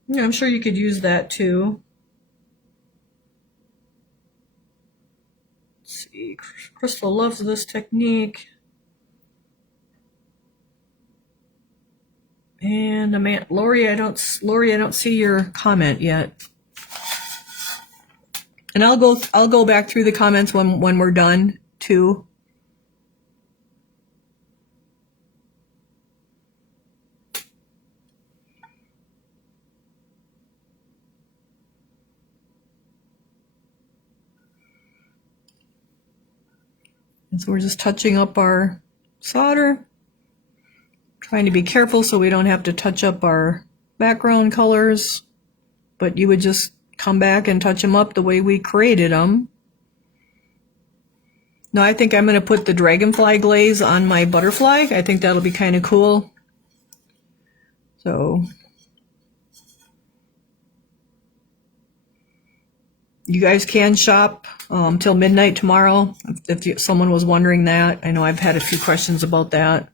Yeah, I'm sure you could use that too. Let's see, Crystal loves this technique. And Lori, I don't see your comment yet. And I'll go back through the comments when we're done too. And so we're just touching up our solder, trying to be careful so we don't have to touch up our background colors, but you would just come back and touch them up the way we created them. Now I think I'm going to put the dragonfly glaze on my butterfly. I think that'll be kind of cool. So you guys can shop till midnight tomorrow if someone was wondering that. I know I've had a few questions about that.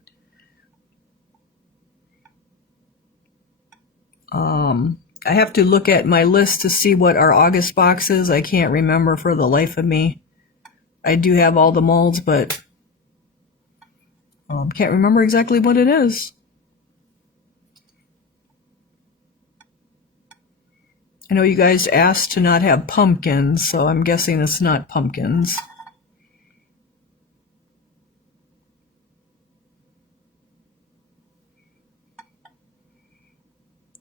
I have to look at my list to see what our August box is. I can't remember for the life of me. I do have all the molds, but can't remember exactly what it is. I know you guys asked to not have pumpkins, so I'm guessing it's not pumpkins.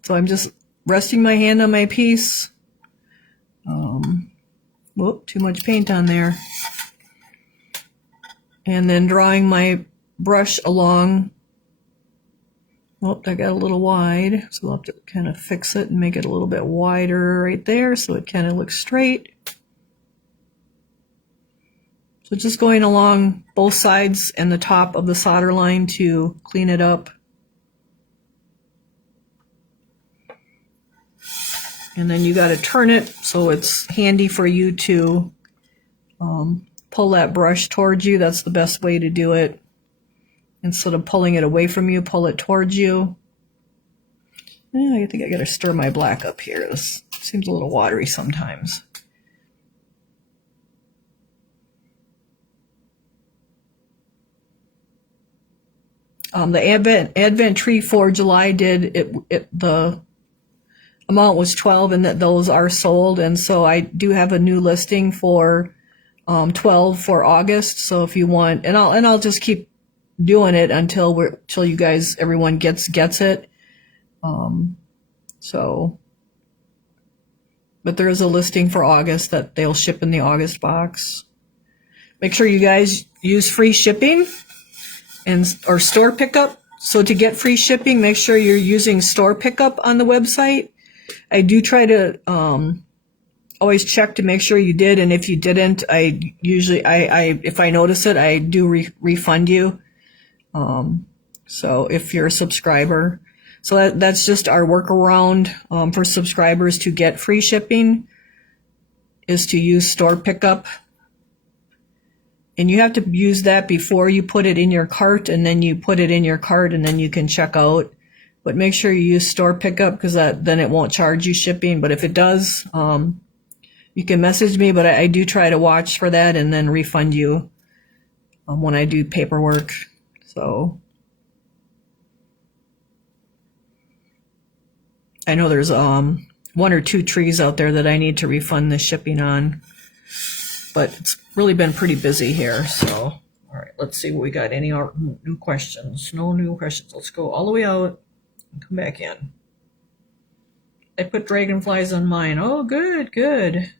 So I'm just resting my hand on my piece. Whoop, too much paint on there. And then drawing my brush along. Whoop, I got a little wide, so I'll have to kind of fix it and make it a little bit wider right there so it kind of looks straight. So just going along both sides and the top of the solder line to clean it up. And then you got to turn it so it's handy for you to pull that brush towards you. That's the best way to do it. Instead of pulling it away from you, pull it towards you. I think I got to stir my black up here. This seems a little watery sometimes. The Advent tree for July did the amount was 12, and that those are sold, and so I do have a new listing for 12 for August. So if you want, and I'll just keep doing it until you guys, everyone gets it. So, but there is a listing for August that they'll ship in the August box. Make sure you guys use free shipping. or store pickup. So to get free shipping, make sure you're using store pickup on the website. I do try to always check to make sure you did, and if you didn't, I usually if I notice it, I do refund you. So if you're a subscriber, so that's just our workaround for subscribers to get free shipping is to use store pickup. And you have to use that before you put it in your cart, and then you put it in your cart and then you can check out. But make sure you use store pickup because then it won't charge you shipping. But if it does, you can message me, but I do try to watch for that and then refund you when I do paperwork. So I know there's 1 or 2 trees out there that I need to refund the shipping on, but it's really been pretty busy here. So, all right, let's see what we got. Any new questions? No new questions. Let's go all the way out and come back in. I put dragonflies on mine. Oh, good, good.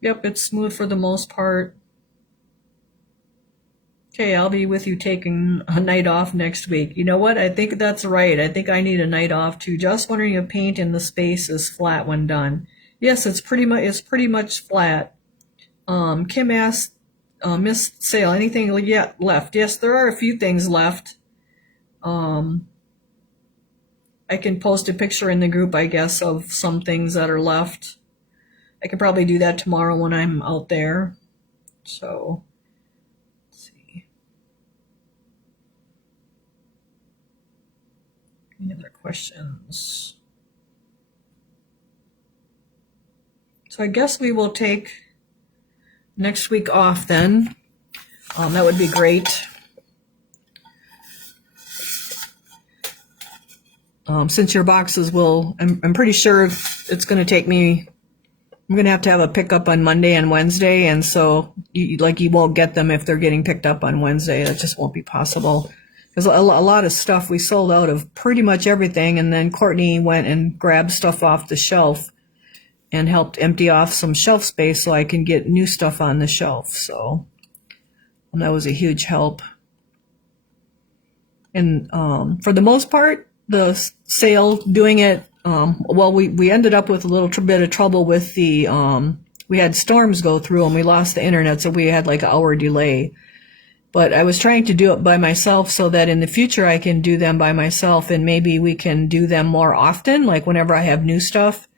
Yep, it's smooth for the most part. Okay, I'll be with you taking a night off next week. You know what? I think that's right. I think I need a night off too. Just wondering if paint in the space is flat when done. Yes, it's pretty much flat. Kim asked, Miss Sale, anything yet left? Yes, there are a few things left. I can post a picture in the group, I guess, of some things that are left. I could probably do that tomorrow when I'm out there. So, let's see. Any other questions? So I guess we will take next week off then. That would be great. Since your boxes I'm pretty sure it's going to take me, I'm going to have a pickup on Monday and Wednesday, and so you won't get them if they're getting picked up on Wednesday. That just won't be possible. Because a lot of stuff, we sold out of pretty much everything, and then Courtney went and grabbed stuff off the shelf and helped empty off some shelf space so I can get new stuff on the shelf. So that was a huge help. And for the most part, the sale, doing it, well, we ended up with a little bit of trouble with the, we had storms go through and we lost the internet, so we had like an hour delay. But I was trying to do it by myself so that in the future I can do them by myself, and maybe we can do them more often, like whenever I have new stuff.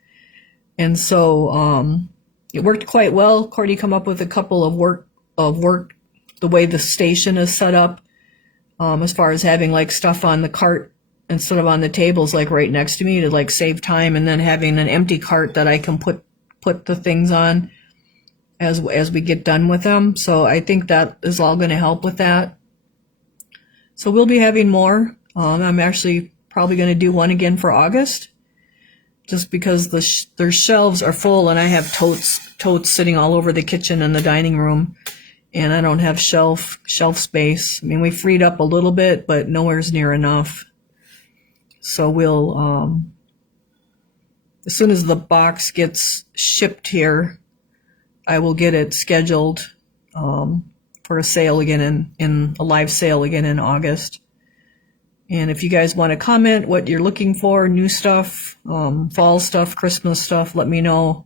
And so it worked quite well. Courtney come up with a couple of work, the way the station is set up, as far as having like stuff on the cart instead of on the tables, like right next to me, to like save time, and then having an empty cart that I can put the things on as we get done with them. So I think that is all going to help with that. So we'll be having more. I'm actually probably going to do one again for August, just because their shelves are full, and I have totes sitting all over the kitchen and the dining room, and I don't have shelf space. I mean, we freed up a little bit, but nowhere's near enough. So we'll, as soon as the box gets shipped here, I will get it scheduled for a sale again in a live sale again in August. And if you guys want to comment what you're looking for, new stuff, fall stuff, Christmas stuff, let me know,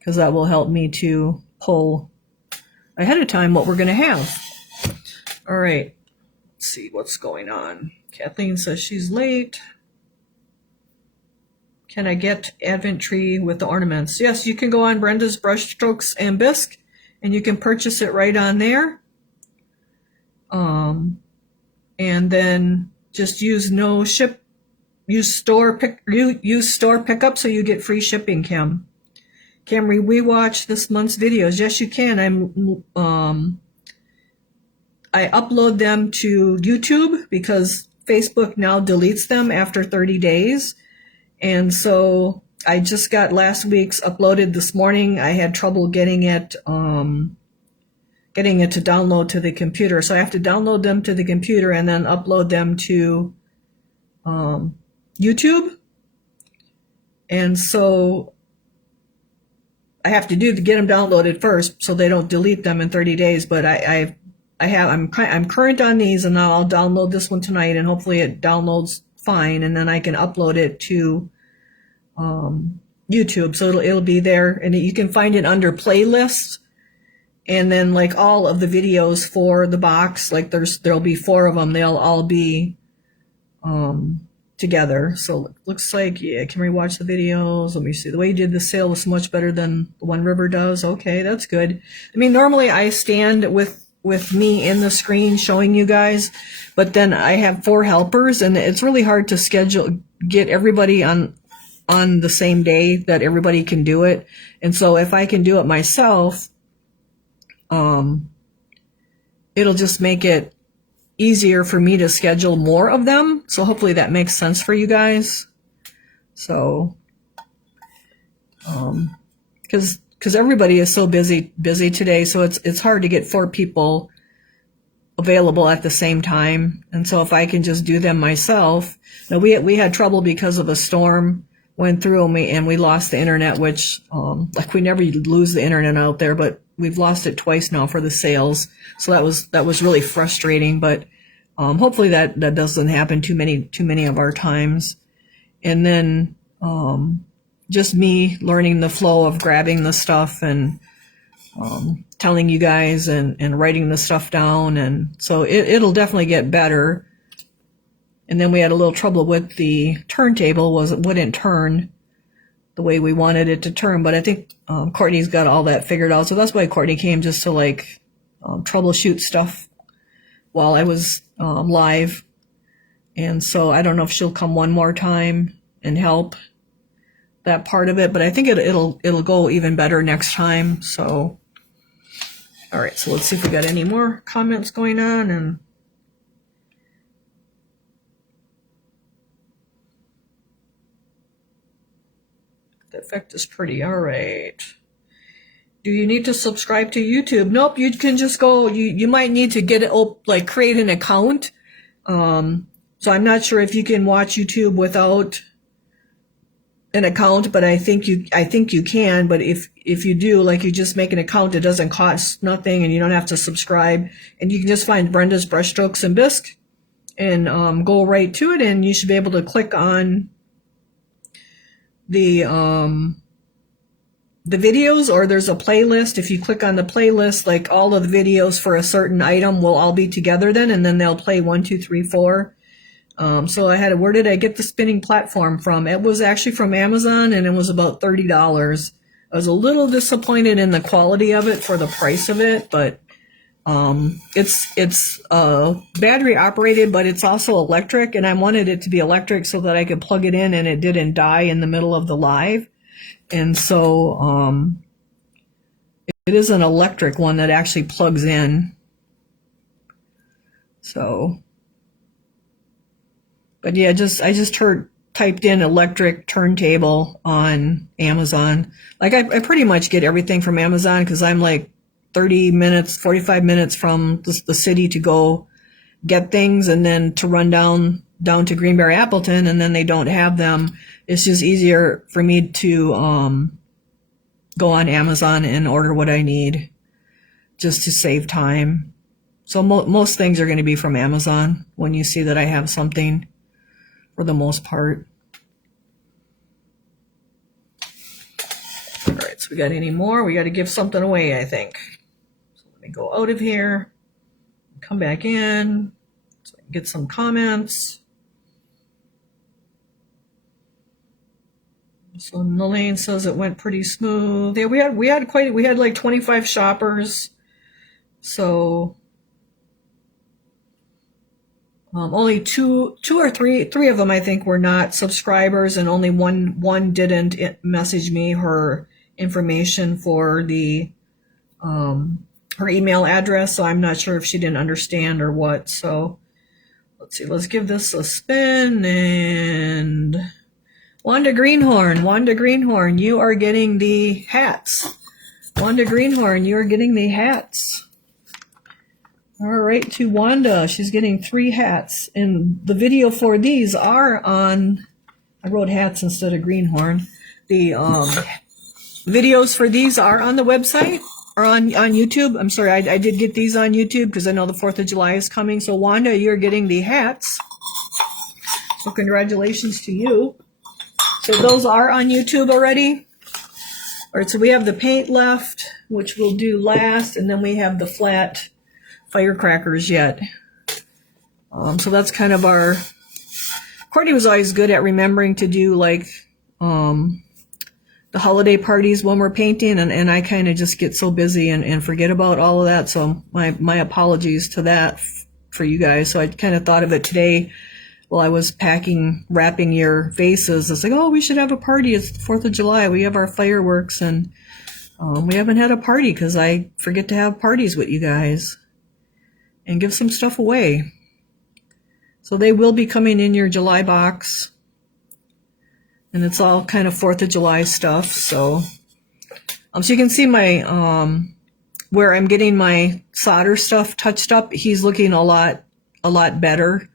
because that will help me to pull ahead of time what we're going to have. All right, let's see what's going on. Kathleen says she's late. Can I get Advent tree with the ornaments? Yes, you can go on Brenda's Brushstrokes and Bisque, and you can purchase it right on there. And then just use store pickup, so you get free shipping, Kim. Camry, we watch this month's videos. Yes, you can. I upload them to YouTube because Facebook now deletes them after 30 days. And so I just got last week's uploaded this morning. I had trouble getting it to download to the computer. So I have to download them to the computer and then upload them to YouTube. And so I have to get them downloaded first so they don't delete them in 30 days. But I I'm current on these, and now I'll download this one tonight, and hopefully it downloads fine, and then I can upload it to YouTube. So it'll be there, and you can find it under playlists, and then like all of the videos for the box, like there'll be 4 of them. They'll all be together. So it looks like, yeah, can we watch the videos? Let me see. The way you did the sale was much better than the one River does. Okay, that's good. I mean, normally I stand with me in the screen showing you guys, but then I have 4 helpers, and it's really hard to get everybody on the same day that everybody can do it. And so if I can do it myself, it'll just make it easier for me to schedule more of them. So hopefully that makes sense for you guys. So, because everybody is so busy today, so it's hard to get 4 people available at the same time. And so if I can just do them myself. Now we had trouble because of a storm went through, and we lost the internet, which like we never lose the internet out there, but we've lost it twice now for the sales. So that was really frustrating, but hopefully that doesn't happen too many of our times. And then just me learning the flow of grabbing the stuff and telling you guys and writing the stuff down, and so it'll definitely get better. And then we had a little trouble with the turntable, it wouldn't turn the way we wanted it to turn, but I think Courtney's got all that figured out. So that's why Courtney came, just to like troubleshoot stuff while I was live. And so I don't know if she'll come one more time and help that part of it, but I think it'll go even better next time. So all right, so let's see if we got any more comments going on. And the effect is pretty. All right. Do you need to subscribe to YouTube? Nope, you can just go, you might need to get it, like create an account. So I'm not sure if you can watch YouTube without an account, but I think you can. But if you do, like, you just make an account, it doesn't cost nothing, and you don't have to subscribe, and you can just find Brenda's Brushstrokes and Bisque and go right to it, and you should be able to click on the videos, or there's a playlist. If you click on the playlist, like all of the videos for a certain item will all be together then, and then they'll play 1, 2, 3, 4. So where did I get the spinning platform from? It was actually from Amazon, and it was about $30. I was a little disappointed in the quality of it for the price of it, but it's battery operated, but it's also electric, and I wanted it to be electric so that I could plug it in and it didn't die in the middle of the live. And so it is an electric one that actually plugs in. So, but yeah, I just typed in electric turntable on Amazon. Like I pretty much get everything from Amazon, because I'm like 30 minutes, 45 minutes from the city to go get things, and then to run down to Greenberry Appleton, and then they don't have them. It's just easier for me to go on Amazon and order what I need, just to save time. So most things are going to be from Amazon when you see that I have something, for the most part. All right, so we got any more? We got to give something away, I think. So let me go out of here, come back in, so I can get some comments. So Nalane says it went pretty smooth. Yeah, we had like 25 shoppers. So only two or three of them, I think, were not subscribers, and only one didn't message me her information for the her email address. So I'm not sure if she didn't understand or what. So let's see. Let's give this a spin. And Wanda Greenhorn, you are getting the hats. Wanda Greenhorn, you are getting the hats. All right, to Wanda, she's getting 3 hats. And the video for these are on, I wrote hats instead of Greenhorn. The videos for these are on the website. are on YouTube. I'm sorry, I did get these on YouTube because I know the 4th of July is coming. So Wanda, you're getting the hats. So congratulations to you. So those are on YouTube already. All right, so we have the paint left, which we'll do last, and then we have the flat firecrackers yet. So that's kind of our... Courtney was always good at remembering to do like the holiday parties when we're painting, and I kind of just get so busy and forget about all of that. So my apologies to that for you guys. So I kind of thought of it today while I was wrapping your vases. It's like, oh, we should have a party. It's the 4th of July. We have our fireworks, and we haven't had a party because I forget to have parties with you guys and give some stuff away. So they will be coming in your July box. And it's all kind of 4th of July stuff. So you can see my, where I'm getting my solder stuff touched up. He's looking a lot better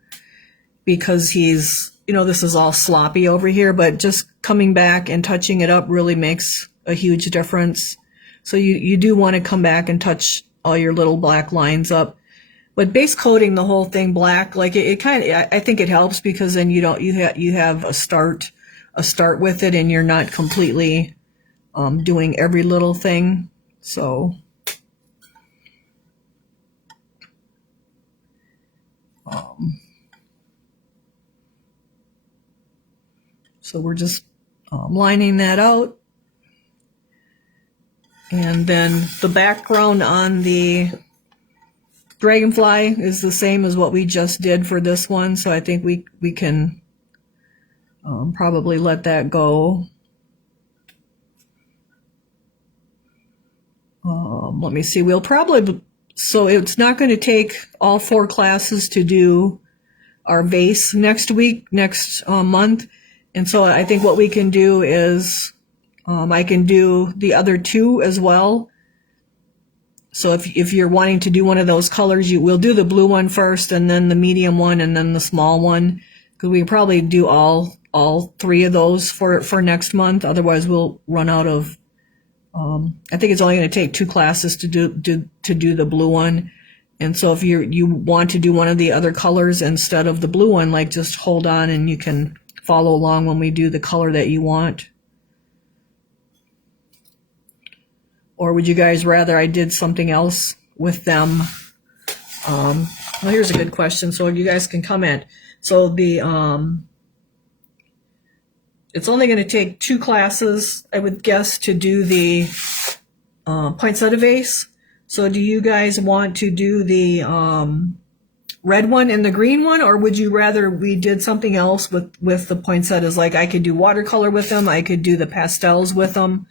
because he's, this is all sloppy over here, but just coming back and touching it up really makes a huge difference. So you do want to come back and touch all your little black lines up. But base coating the whole thing black, like it kind of, I think it helps because then you have a start with it, and you're not completely doing every little thing. So we're just lining that out. And then the background on the dragonfly is the same as what we just did for this one. So I think we can probably let that go. Let me see. So it's not going to take all 4 classes to do our vase next month. And so I think what we can do is I can do the other 2 as well. So if you're wanting to do one of those colors, we'll do the blue one first, and then the medium one, and then the small one, because we can probably do all 3 of those for next month. Otherwise, we'll run out of. I think it's only going to take 2 classes to do the blue one, and so if you want to do one of the other colors instead of the blue one, like just hold on and you can follow along when we do the color that you want. Or would you guys rather I did something else with them? Well, here's a good question. So you guys can comment. So it's only going to take 2 classes, I would guess, to do the poinsettia vase. So do you guys want to do the red one and the green one, or would you rather we did something else with the poinsettias? Like I could do watercolor with them, I could do the pastels with them.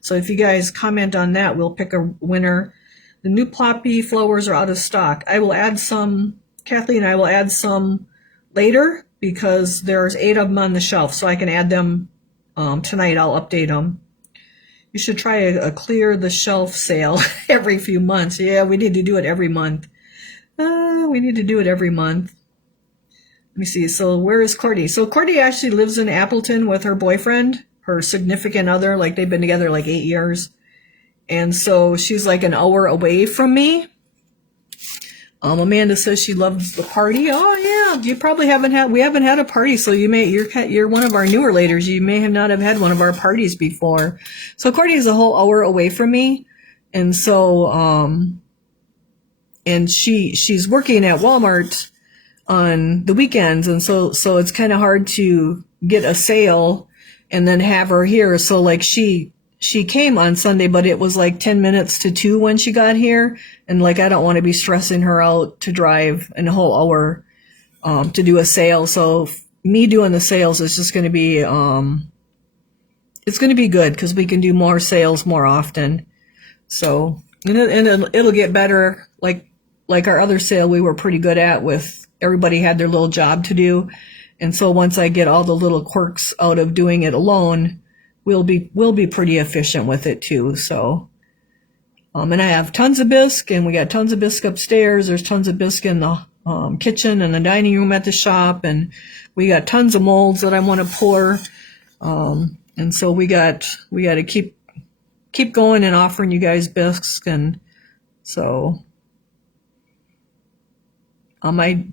So if you guys comment on that, we'll pick a winner. The new poppy flowers are out of stock. I will add some, Kathleen, I will add some later because there's 8 of them on the shelf, so I can add them tonight. I'll update them. You should try a clear the shelf sale every few months. Yeah, we need to do it every month. We need to do it every month. Let me see. So where is Courtney? So Courtney actually lives in Appleton with her boyfriend, her significant other. Like they've been together like 8 years. And so she's like an hour away from me. Amanda says she loves the party. Oh yeah, you probably we haven't had a party, so you're one of our newer laters. You may not have had one of our parties before. So Courtney is a whole hour away from me, and so and she's working at Walmart on the weekends, and so it's kind of hard to get a sale and then have her here. So like she came on Sunday, but it was like 10 minutes to 2 when she got here. And like, I don't want to be stressing her out to drive a whole hour, to do a sale. So me doing the sales is just going to be, it's going to be good because we can do more sales more often. So, and it'll get better. Like our other sale we were pretty good at with everybody had their little job to do. And so once I get all the little quirks out of doing it alone, we'll be pretty efficient with it too. So, and I have tons of bisque, and we got tons of bisque upstairs. There's tons of bisque in the kitchen and the dining room at the shop, and we got tons of molds that I want to pour. And so we got to keep keep going and offering you guys bisques. And so I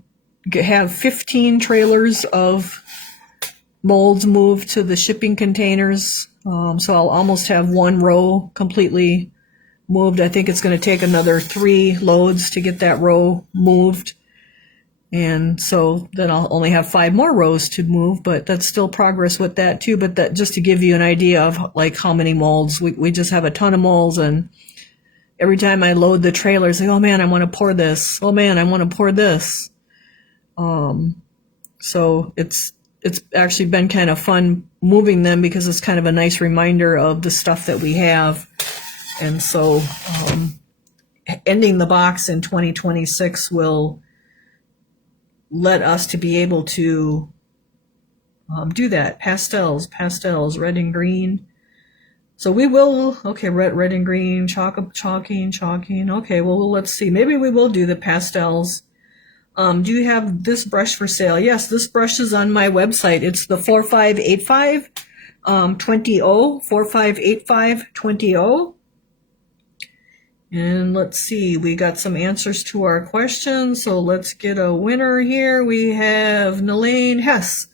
have 15 trailers of molds moved to the shipping containers. So I'll almost have one row completely moved. I think it's going to take another 3 loads to get that row moved. And so then I'll only have 5 more rows to move, but that's still progress with that too. But that just to give you an idea of like how many molds, we just have a ton of molds, and every time I load the trailers, like, oh man, I want to pour this. Oh man, I want to pour this. So it's actually been kind of fun moving them because it's kind of a nice reminder of the stuff that we have. And so ending the box in 2026 will let us to be able to do that. Pastels, red and green. So we will, okay, red and green, chalking. Okay, well, let's see. Maybe we will do the pastels. Do you have this brush for sale? Yes, this brush is on my website. It's the 4585 20 4585 20. And let's see, we got some answers to our questions, so let's get a winner here. We have Nelaine Hess.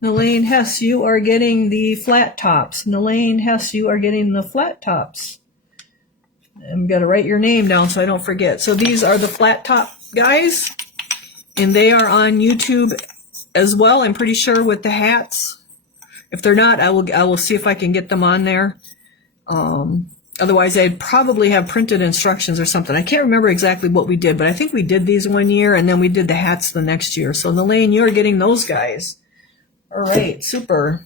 Nelaine Hess, you are getting the flat tops. Nelaine Hess, you are getting the flat tops. I'm going to write your name down so I don't forget. So these are the flat top guys, and they are on YouTube as well, I'm pretty sure, with the hats. If they're not, I will see if I can get them on there. Otherwise, I'd probably have printed instructions or something. I can't remember exactly what we did, but I think we did these one year, and then we did the hats the next year. So, Nelaine, you're getting those guys. All right, super.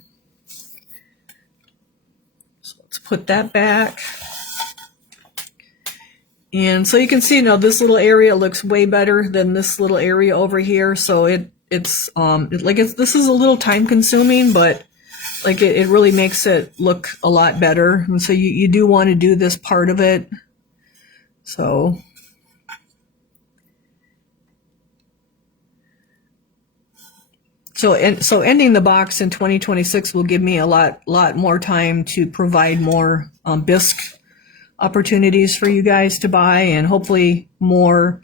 So let's put that back. And so you can see now this little area looks way better than this little area over here. So this is a little time consuming, but like it really makes it look a lot better. And so you do want to do this part of it. So ending the box in 2026 will give me a lot more time to provide more bisque opportunities for you guys to buy, and hopefully more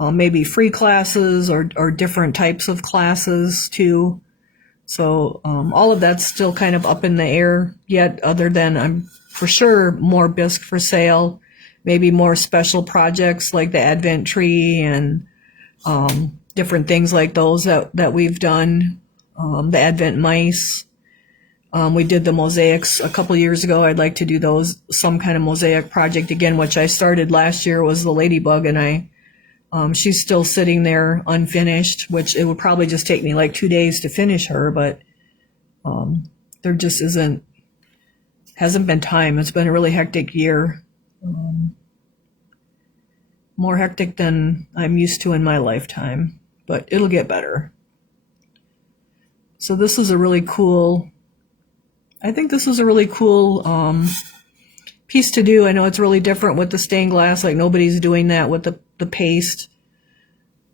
maybe free classes or different types of classes too. So all of that's still kind of up in the air yet, other than I'm for sure more bisque for sale, maybe more special projects like the Advent tree and different things like those that we've done, the Advent mice. We did the mosaics a couple years ago. I'd like to do some kind of mosaic project again, which I started last year, was the ladybug, and she's still sitting there unfinished, which it would probably just take me like 2 days to finish her, but there just hasn't been time. It's been a really hectic year, more hectic than I'm used to in my lifetime, but it'll get better. So this is a really cool, I think this is a really cool piece to do. I know it's really different with the stained glass, like nobody's doing that with the paste,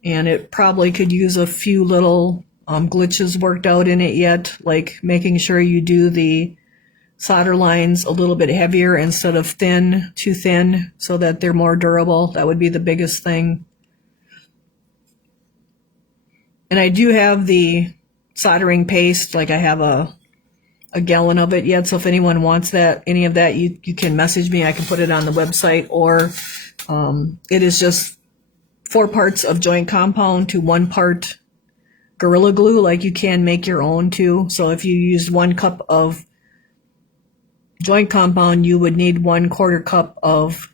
and it probably could use a few little glitches worked out in it yet, like making sure you do the solder lines a little bit heavier instead of too thin, so that they're more durable. That would be the biggest thing. And I do have the soldering paste, like I have a gallon of it yet, so if anyone wants any of that, you can message me. I can put it on the website, or it is just 4 parts of joint compound to 1 part Gorilla Glue. Like you can make your own too. So if you used 1 cup of joint compound, you would need 1/4 cup of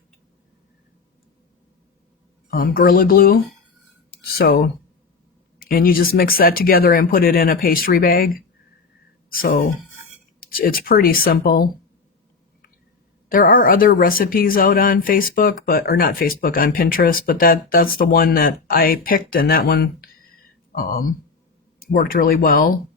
Gorilla Glue. So, and you just mix that together and put it in a pastry bag. So it's pretty simple. There are other recipes out on Facebook, or not Facebook, on Pinterest, but that's the one that I picked, and that one worked really well.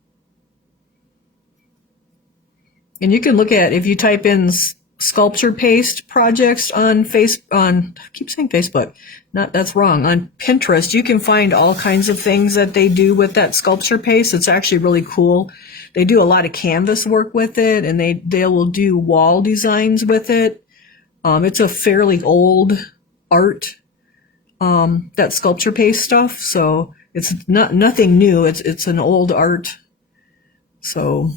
And you can look at, if you type in sculpture paste projects on I keep saying Facebook, that's wrong, on Pinterest, you can find all kinds of things that they do with that sculpture paste. It's actually really cool. They do a lot of canvas work with it, and they will do wall designs with it. It's a fairly old art, that sculpture paste stuff. So it's nothing new. It's an old art. So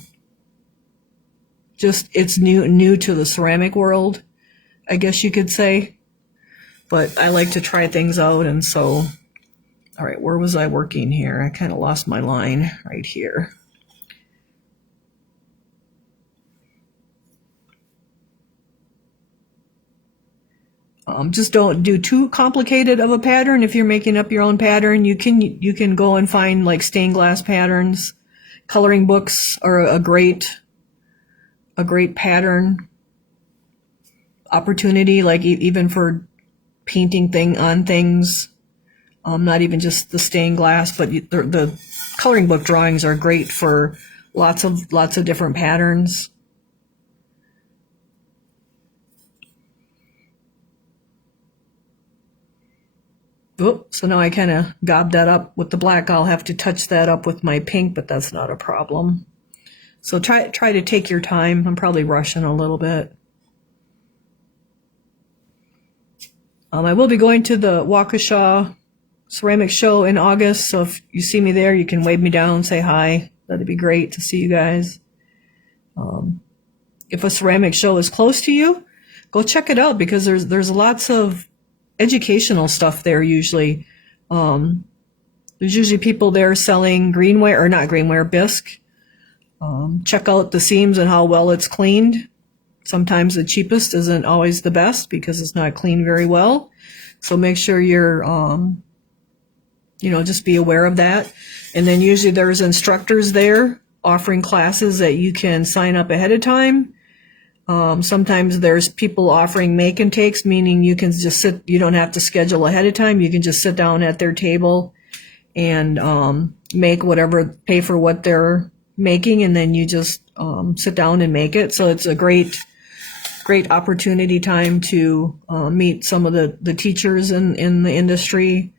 just, it's new to the ceramic world, I guess you could say. But I like to try things out, and so, all right, where was I working here? I kind of lost my line right here. Just don't do too complicated of a pattern. If you're making up your own pattern, you can go and find like stained glass patterns. Coloring books are a great pattern opportunity, like even for painting on things. Not even just the stained glass, but the coloring book drawings are great for lots of different patterns. Oop, so now I kind of gobbed that up with the black. I'll have to touch that up with my pink, but that's not a problem. So try to take your time. I'm probably rushing a little bit. I will be going to the Waukesha Ceramic Show in August, so if you see me there, you can wave me down, say hi. That'd be great to see you guys. If a ceramic show is close to you, go check it out, because there's lots of educational stuff there usually. There's usually people there selling greenware, or not greenware, bisque. Check out the seams and how well it's cleaned. Sometimes the cheapest isn't always the best because it's not cleaned very well. So make sure you're, just be aware of that. And then usually there's instructors there offering classes that you can sign up ahead of time. Sometimes there's people offering make and takes, meaning you can just sit, you don't have to schedule ahead of time. You can just sit down at their table and make whatever, pay for what they're making, and then you just sit down and make it. So it's a great opportunity time to meet some of the teachers in the industry.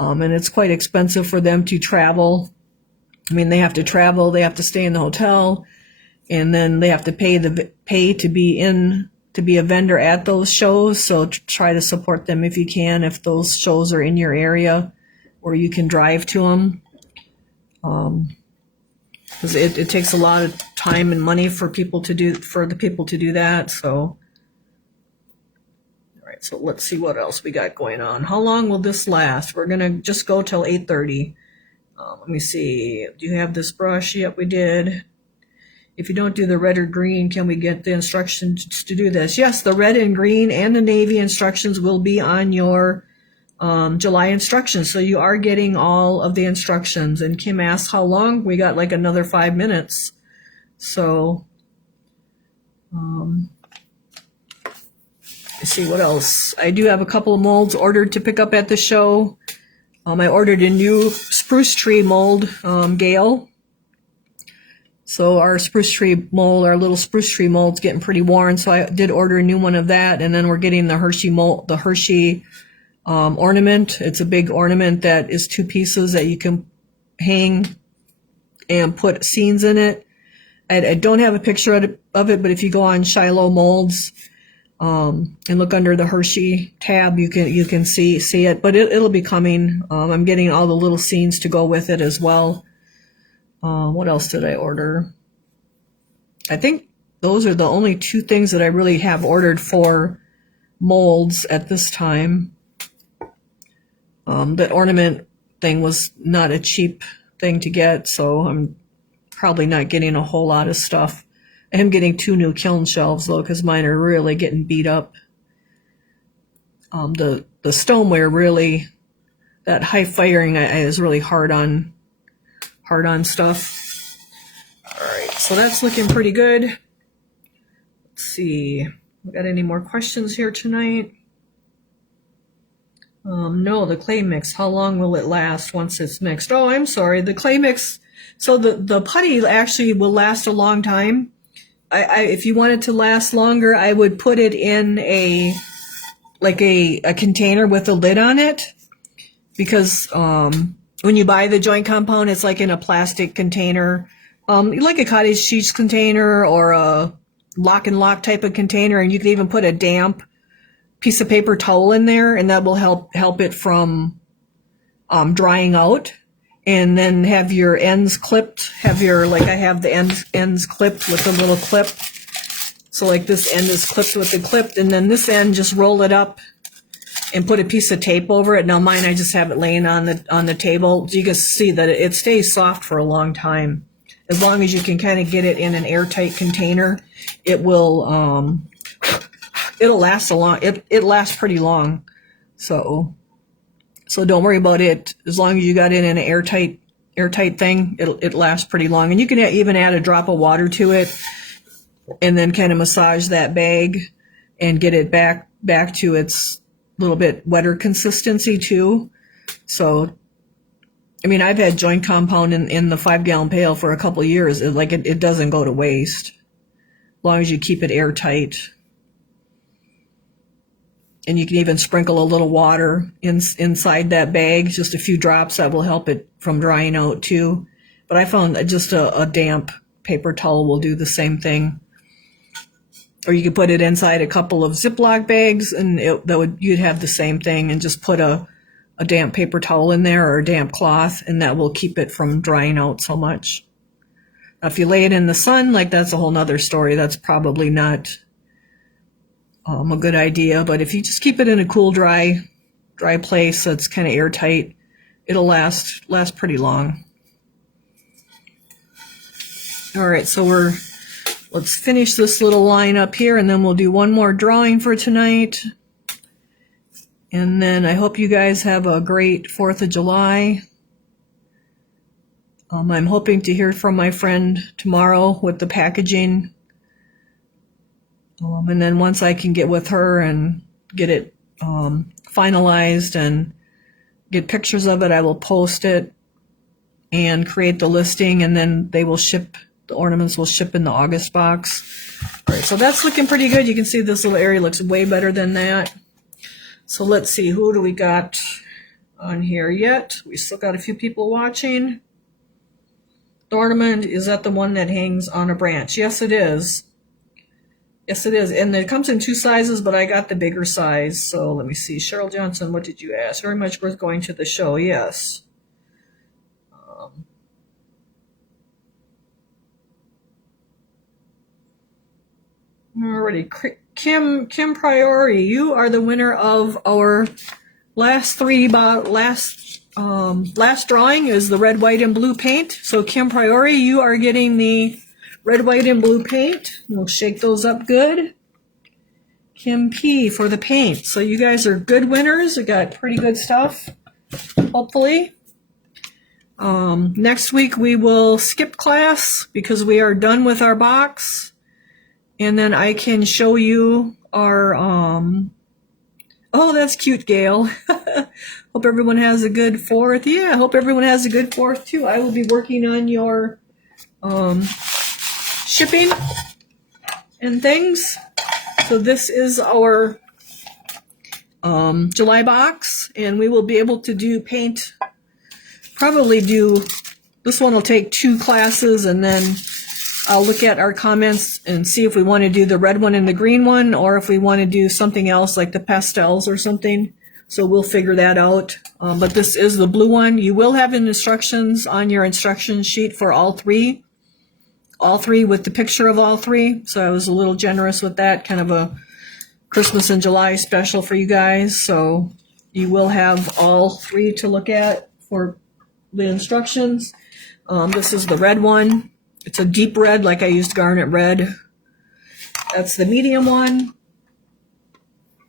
And it's quite expensive for them to travel. I mean, they have to travel, they have to stay in the hotel, and then they have to pay to be a vendor at those shows. So try to support them if you can, if those shows are in your area or you can drive to them. Because it takes a lot of time and money for the people to do that. So, all right. So let's see what else we got going on. How long will this last? We're gonna just go till 8:30. Let me see. Do you have this brush? Yep, we did. If you don't do the red or green, can we get the instructions to do this? Yes, the red and green and the navy instructions will be on your July instructions. So you are getting all of the instructions. And Kim asked how long. We got like another 5 minutes. So let's see what else. I do have a couple of molds ordered to pick up at the show. I ordered a new spruce tree mold, Gale. So our spruce tree mold, our little spruce tree mold's getting pretty worn. So I did order a new one of that. And then we're getting the Hershey mold, the Hershey ornament. It's a big ornament that is 2 pieces that you can hang and put scenes in it. I don't have a picture of it, but if you go on Shiloh Molds and look under the Hershey tab, you can see it. But it'll be coming. I'm getting all the little scenes to go with it as well. What else did I order? I think those are the only 2 things that I really have ordered for molds at this time. The ornament thing was not a cheap thing to get, so I'm probably not getting a whole lot of stuff. I am getting 2 new kiln shelves though, because mine are really getting beat up. The stoneware really, that high firing is really hard on stuff. All right, so that's looking pretty good. Let's see, we got any more questions here tonight? No, the clay mix, how long will it last once it's mixed? Oh, I'm sorry, the clay mix, so the putty actually will last a long time. If you want it to last longer, I would put it in a container with a lid on it, because when you buy the joint compound, it's like in a plastic container, like a cottage cheese container or a lock and lock type of container, and you can even put a damp piece of paper towel in there, and that will help it from drying out. And then have your ends clipped, like I have the ends clipped with a little clip. So like this end is clipped with the clip, and then this end just roll it up and put a piece of tape over it. Now mine, I just have it laying on the table. So you can see that it stays soft for a long time. As long as you can kind of get it in an airtight container, it will, it'll last it lasts pretty long. So don't worry about it. As long as you got it in an airtight thing, it lasts pretty long. And you can even add a drop of water to it and then kind of massage that bag and get it back to its little bit wetter consistency too. So, I mean, I've had joint compound in the 5-gallon pail for a couple of years. It doesn't go to waste as long as you keep it airtight. And you can even sprinkle a little water inside that bag, just a few drops. That will help it from drying out too. But I found that just a damp paper towel will do the same thing. Or you could put it inside a couple of Ziploc bags, and you'd have the same thing, and just put a damp paper towel in there or a damp cloth, and that will keep it from drying out so much. Now, if you lay it in the sun, that's a whole nother story. That's probably not a good idea. But if you just keep it in a cool, dry place that's kind of airtight, it'll last pretty long. All right, so let's finish this little line up here, and then we'll do one more drawing for tonight. And then I hope you guys have a great 4th of July. I'm hoping to hear from my friend tomorrow with the packaging. And then once I can get with her and get it finalized and get pictures of it, I will post it and create the listing, and then they will ship. The ornaments will ship in the August box. All right, so that's looking pretty good. You can see this little area looks way better than that. So let's see, who do we got on here yet? We still got a few people watching. The ornament, is that the one that hangs on a branch? Yes, it is. Yes, it is. And it comes in 2 sizes, but I got the bigger size. So let me see. Cheryl Johnson, what did you ask? Very much worth going to the show. Yes. Alrighty, Kim Priori, you are the winner of our last drawing is the red, white, and blue paint. So Kim Priori, you are getting the red, white, and blue paint. We'll shake those up good. Kim P for the paint. So you guys are good winners. We got pretty good stuff, hopefully. Next week we will skip class because we are done with our box. And then I can show you our, oh, that's cute, Gail. Hope everyone has a good 4th. Yeah, I hope everyone has a good 4th, too. I will be working on your shipping and things. So this is our July box, and we will be able to do paint, this one will take 2 classes, and then I'll look at our comments and see if we want to do the red one and the green one, or if we want to do something else like the pastels or something. So we'll figure that out. But this is the blue one. You will have instructions on your instruction sheet for all 3 with the picture of all 3. So I was a little generous with that, kind of a Christmas and July special for you guys. So you will have all 3 to look at for the instructions. This is the red one. It's a deep red, like I used garnet red. That's the medium one.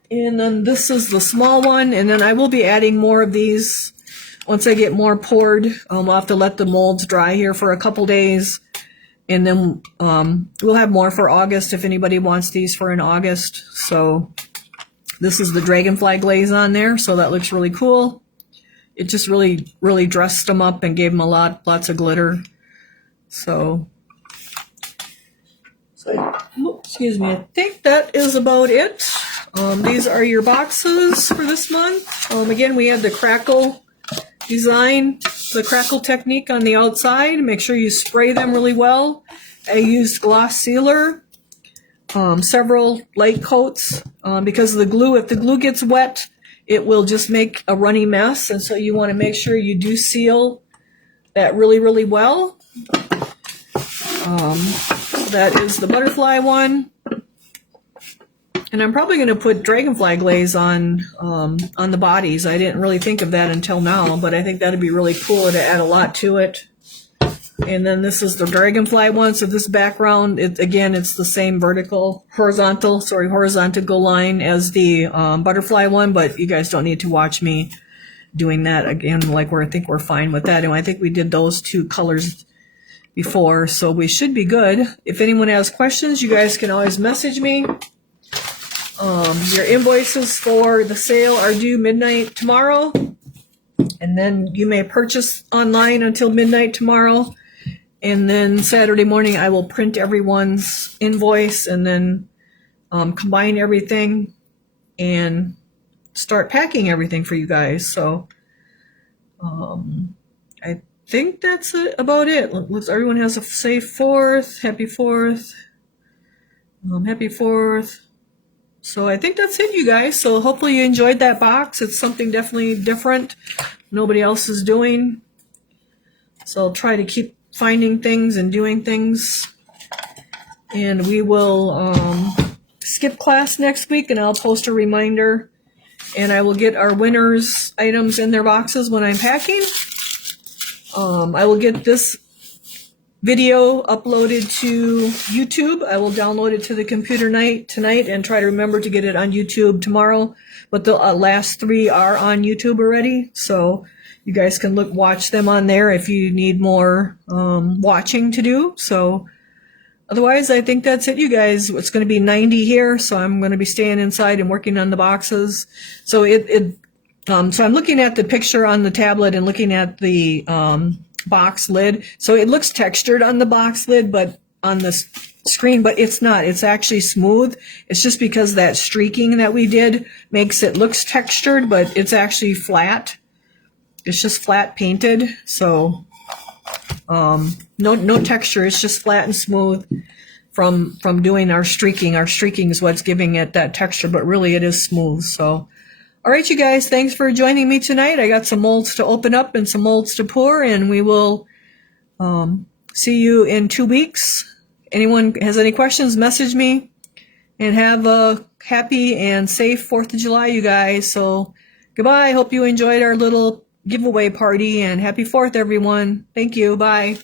And then this is the small one. And then I will be adding more of these once I get more poured. I'll have to let the molds dry here for a couple days. And then we'll have more for August if anybody wants these for in August. So this is the dragonfly glaze on there. So that looks really cool. It just really, really dressed them up and gave them lots of glitter. So, excuse me, I think that is about it. These are your boxes for this month. Again, we have the crackle design, the crackle technique on the outside. Make sure you spray them really well. I used gloss sealer. several light coats because of the glue. If the glue gets wet, it will just make a runny mess, and so you want to make sure you do seal that really, really well. So that is the butterfly one. And I'm probably going to put dragonfly glaze on the bodies. I didn't really think of that until now, but I think that'd be really cool to add a lot to it. And then this is the dragonfly one. So this background, again, it's the same horizontal line as the butterfly one, but you guys don't need to watch me doing that again. Like I think we're fine with that. And I think we did those two colors before, so we should be good. If anyone has questions, you guys can always message me. Your invoices for the sale are due midnight tomorrow, and then you may purchase online until midnight tomorrow, and then Saturday morning I will print everyone's invoice and then combine everything and start packing everything for you guys. So I think that's about it. Looks everyone has a safe 4th. Happy 4th. Happy 4th. So I think that's it, you guys. So hopefully you enjoyed that box. It's something definitely different nobody else is doing. So I'll try to keep finding things and doing things. And we will skip class next week, and I'll post a reminder. And I will get our winners' items in their boxes when I'm packing. I will get this video uploaded to YouTube. I will download it to the computer tonight and try to remember to get it on YouTube tomorrow. But the last 3 are on YouTube already, so you guys can watch them on there if you need more watching to do. So otherwise, I think that's it, you guys. It's going to be 90 here, so I'm going to be staying inside and working on the boxes. So so I'm looking at the picture on the tablet and looking at the box lid. So it looks textured on the box lid, but on the screen, but it's not. It's actually smooth. It's just because that streaking that we did makes it looks textured, but it's actually flat. It's just flat painted. So no texture. It's just flat and smooth from doing our streaking. Our streaking is what's giving it that texture, but really it is smooth. So all right, you guys, thanks for joining me tonight. I got some molds to open up and some molds to pour, and we will see you in 2 weeks. Anyone has any questions, message me. And have a happy and safe 4th of July, you guys. So goodbye. Hope you enjoyed our little giveaway party, and happy 4th, everyone. Thank you. Bye.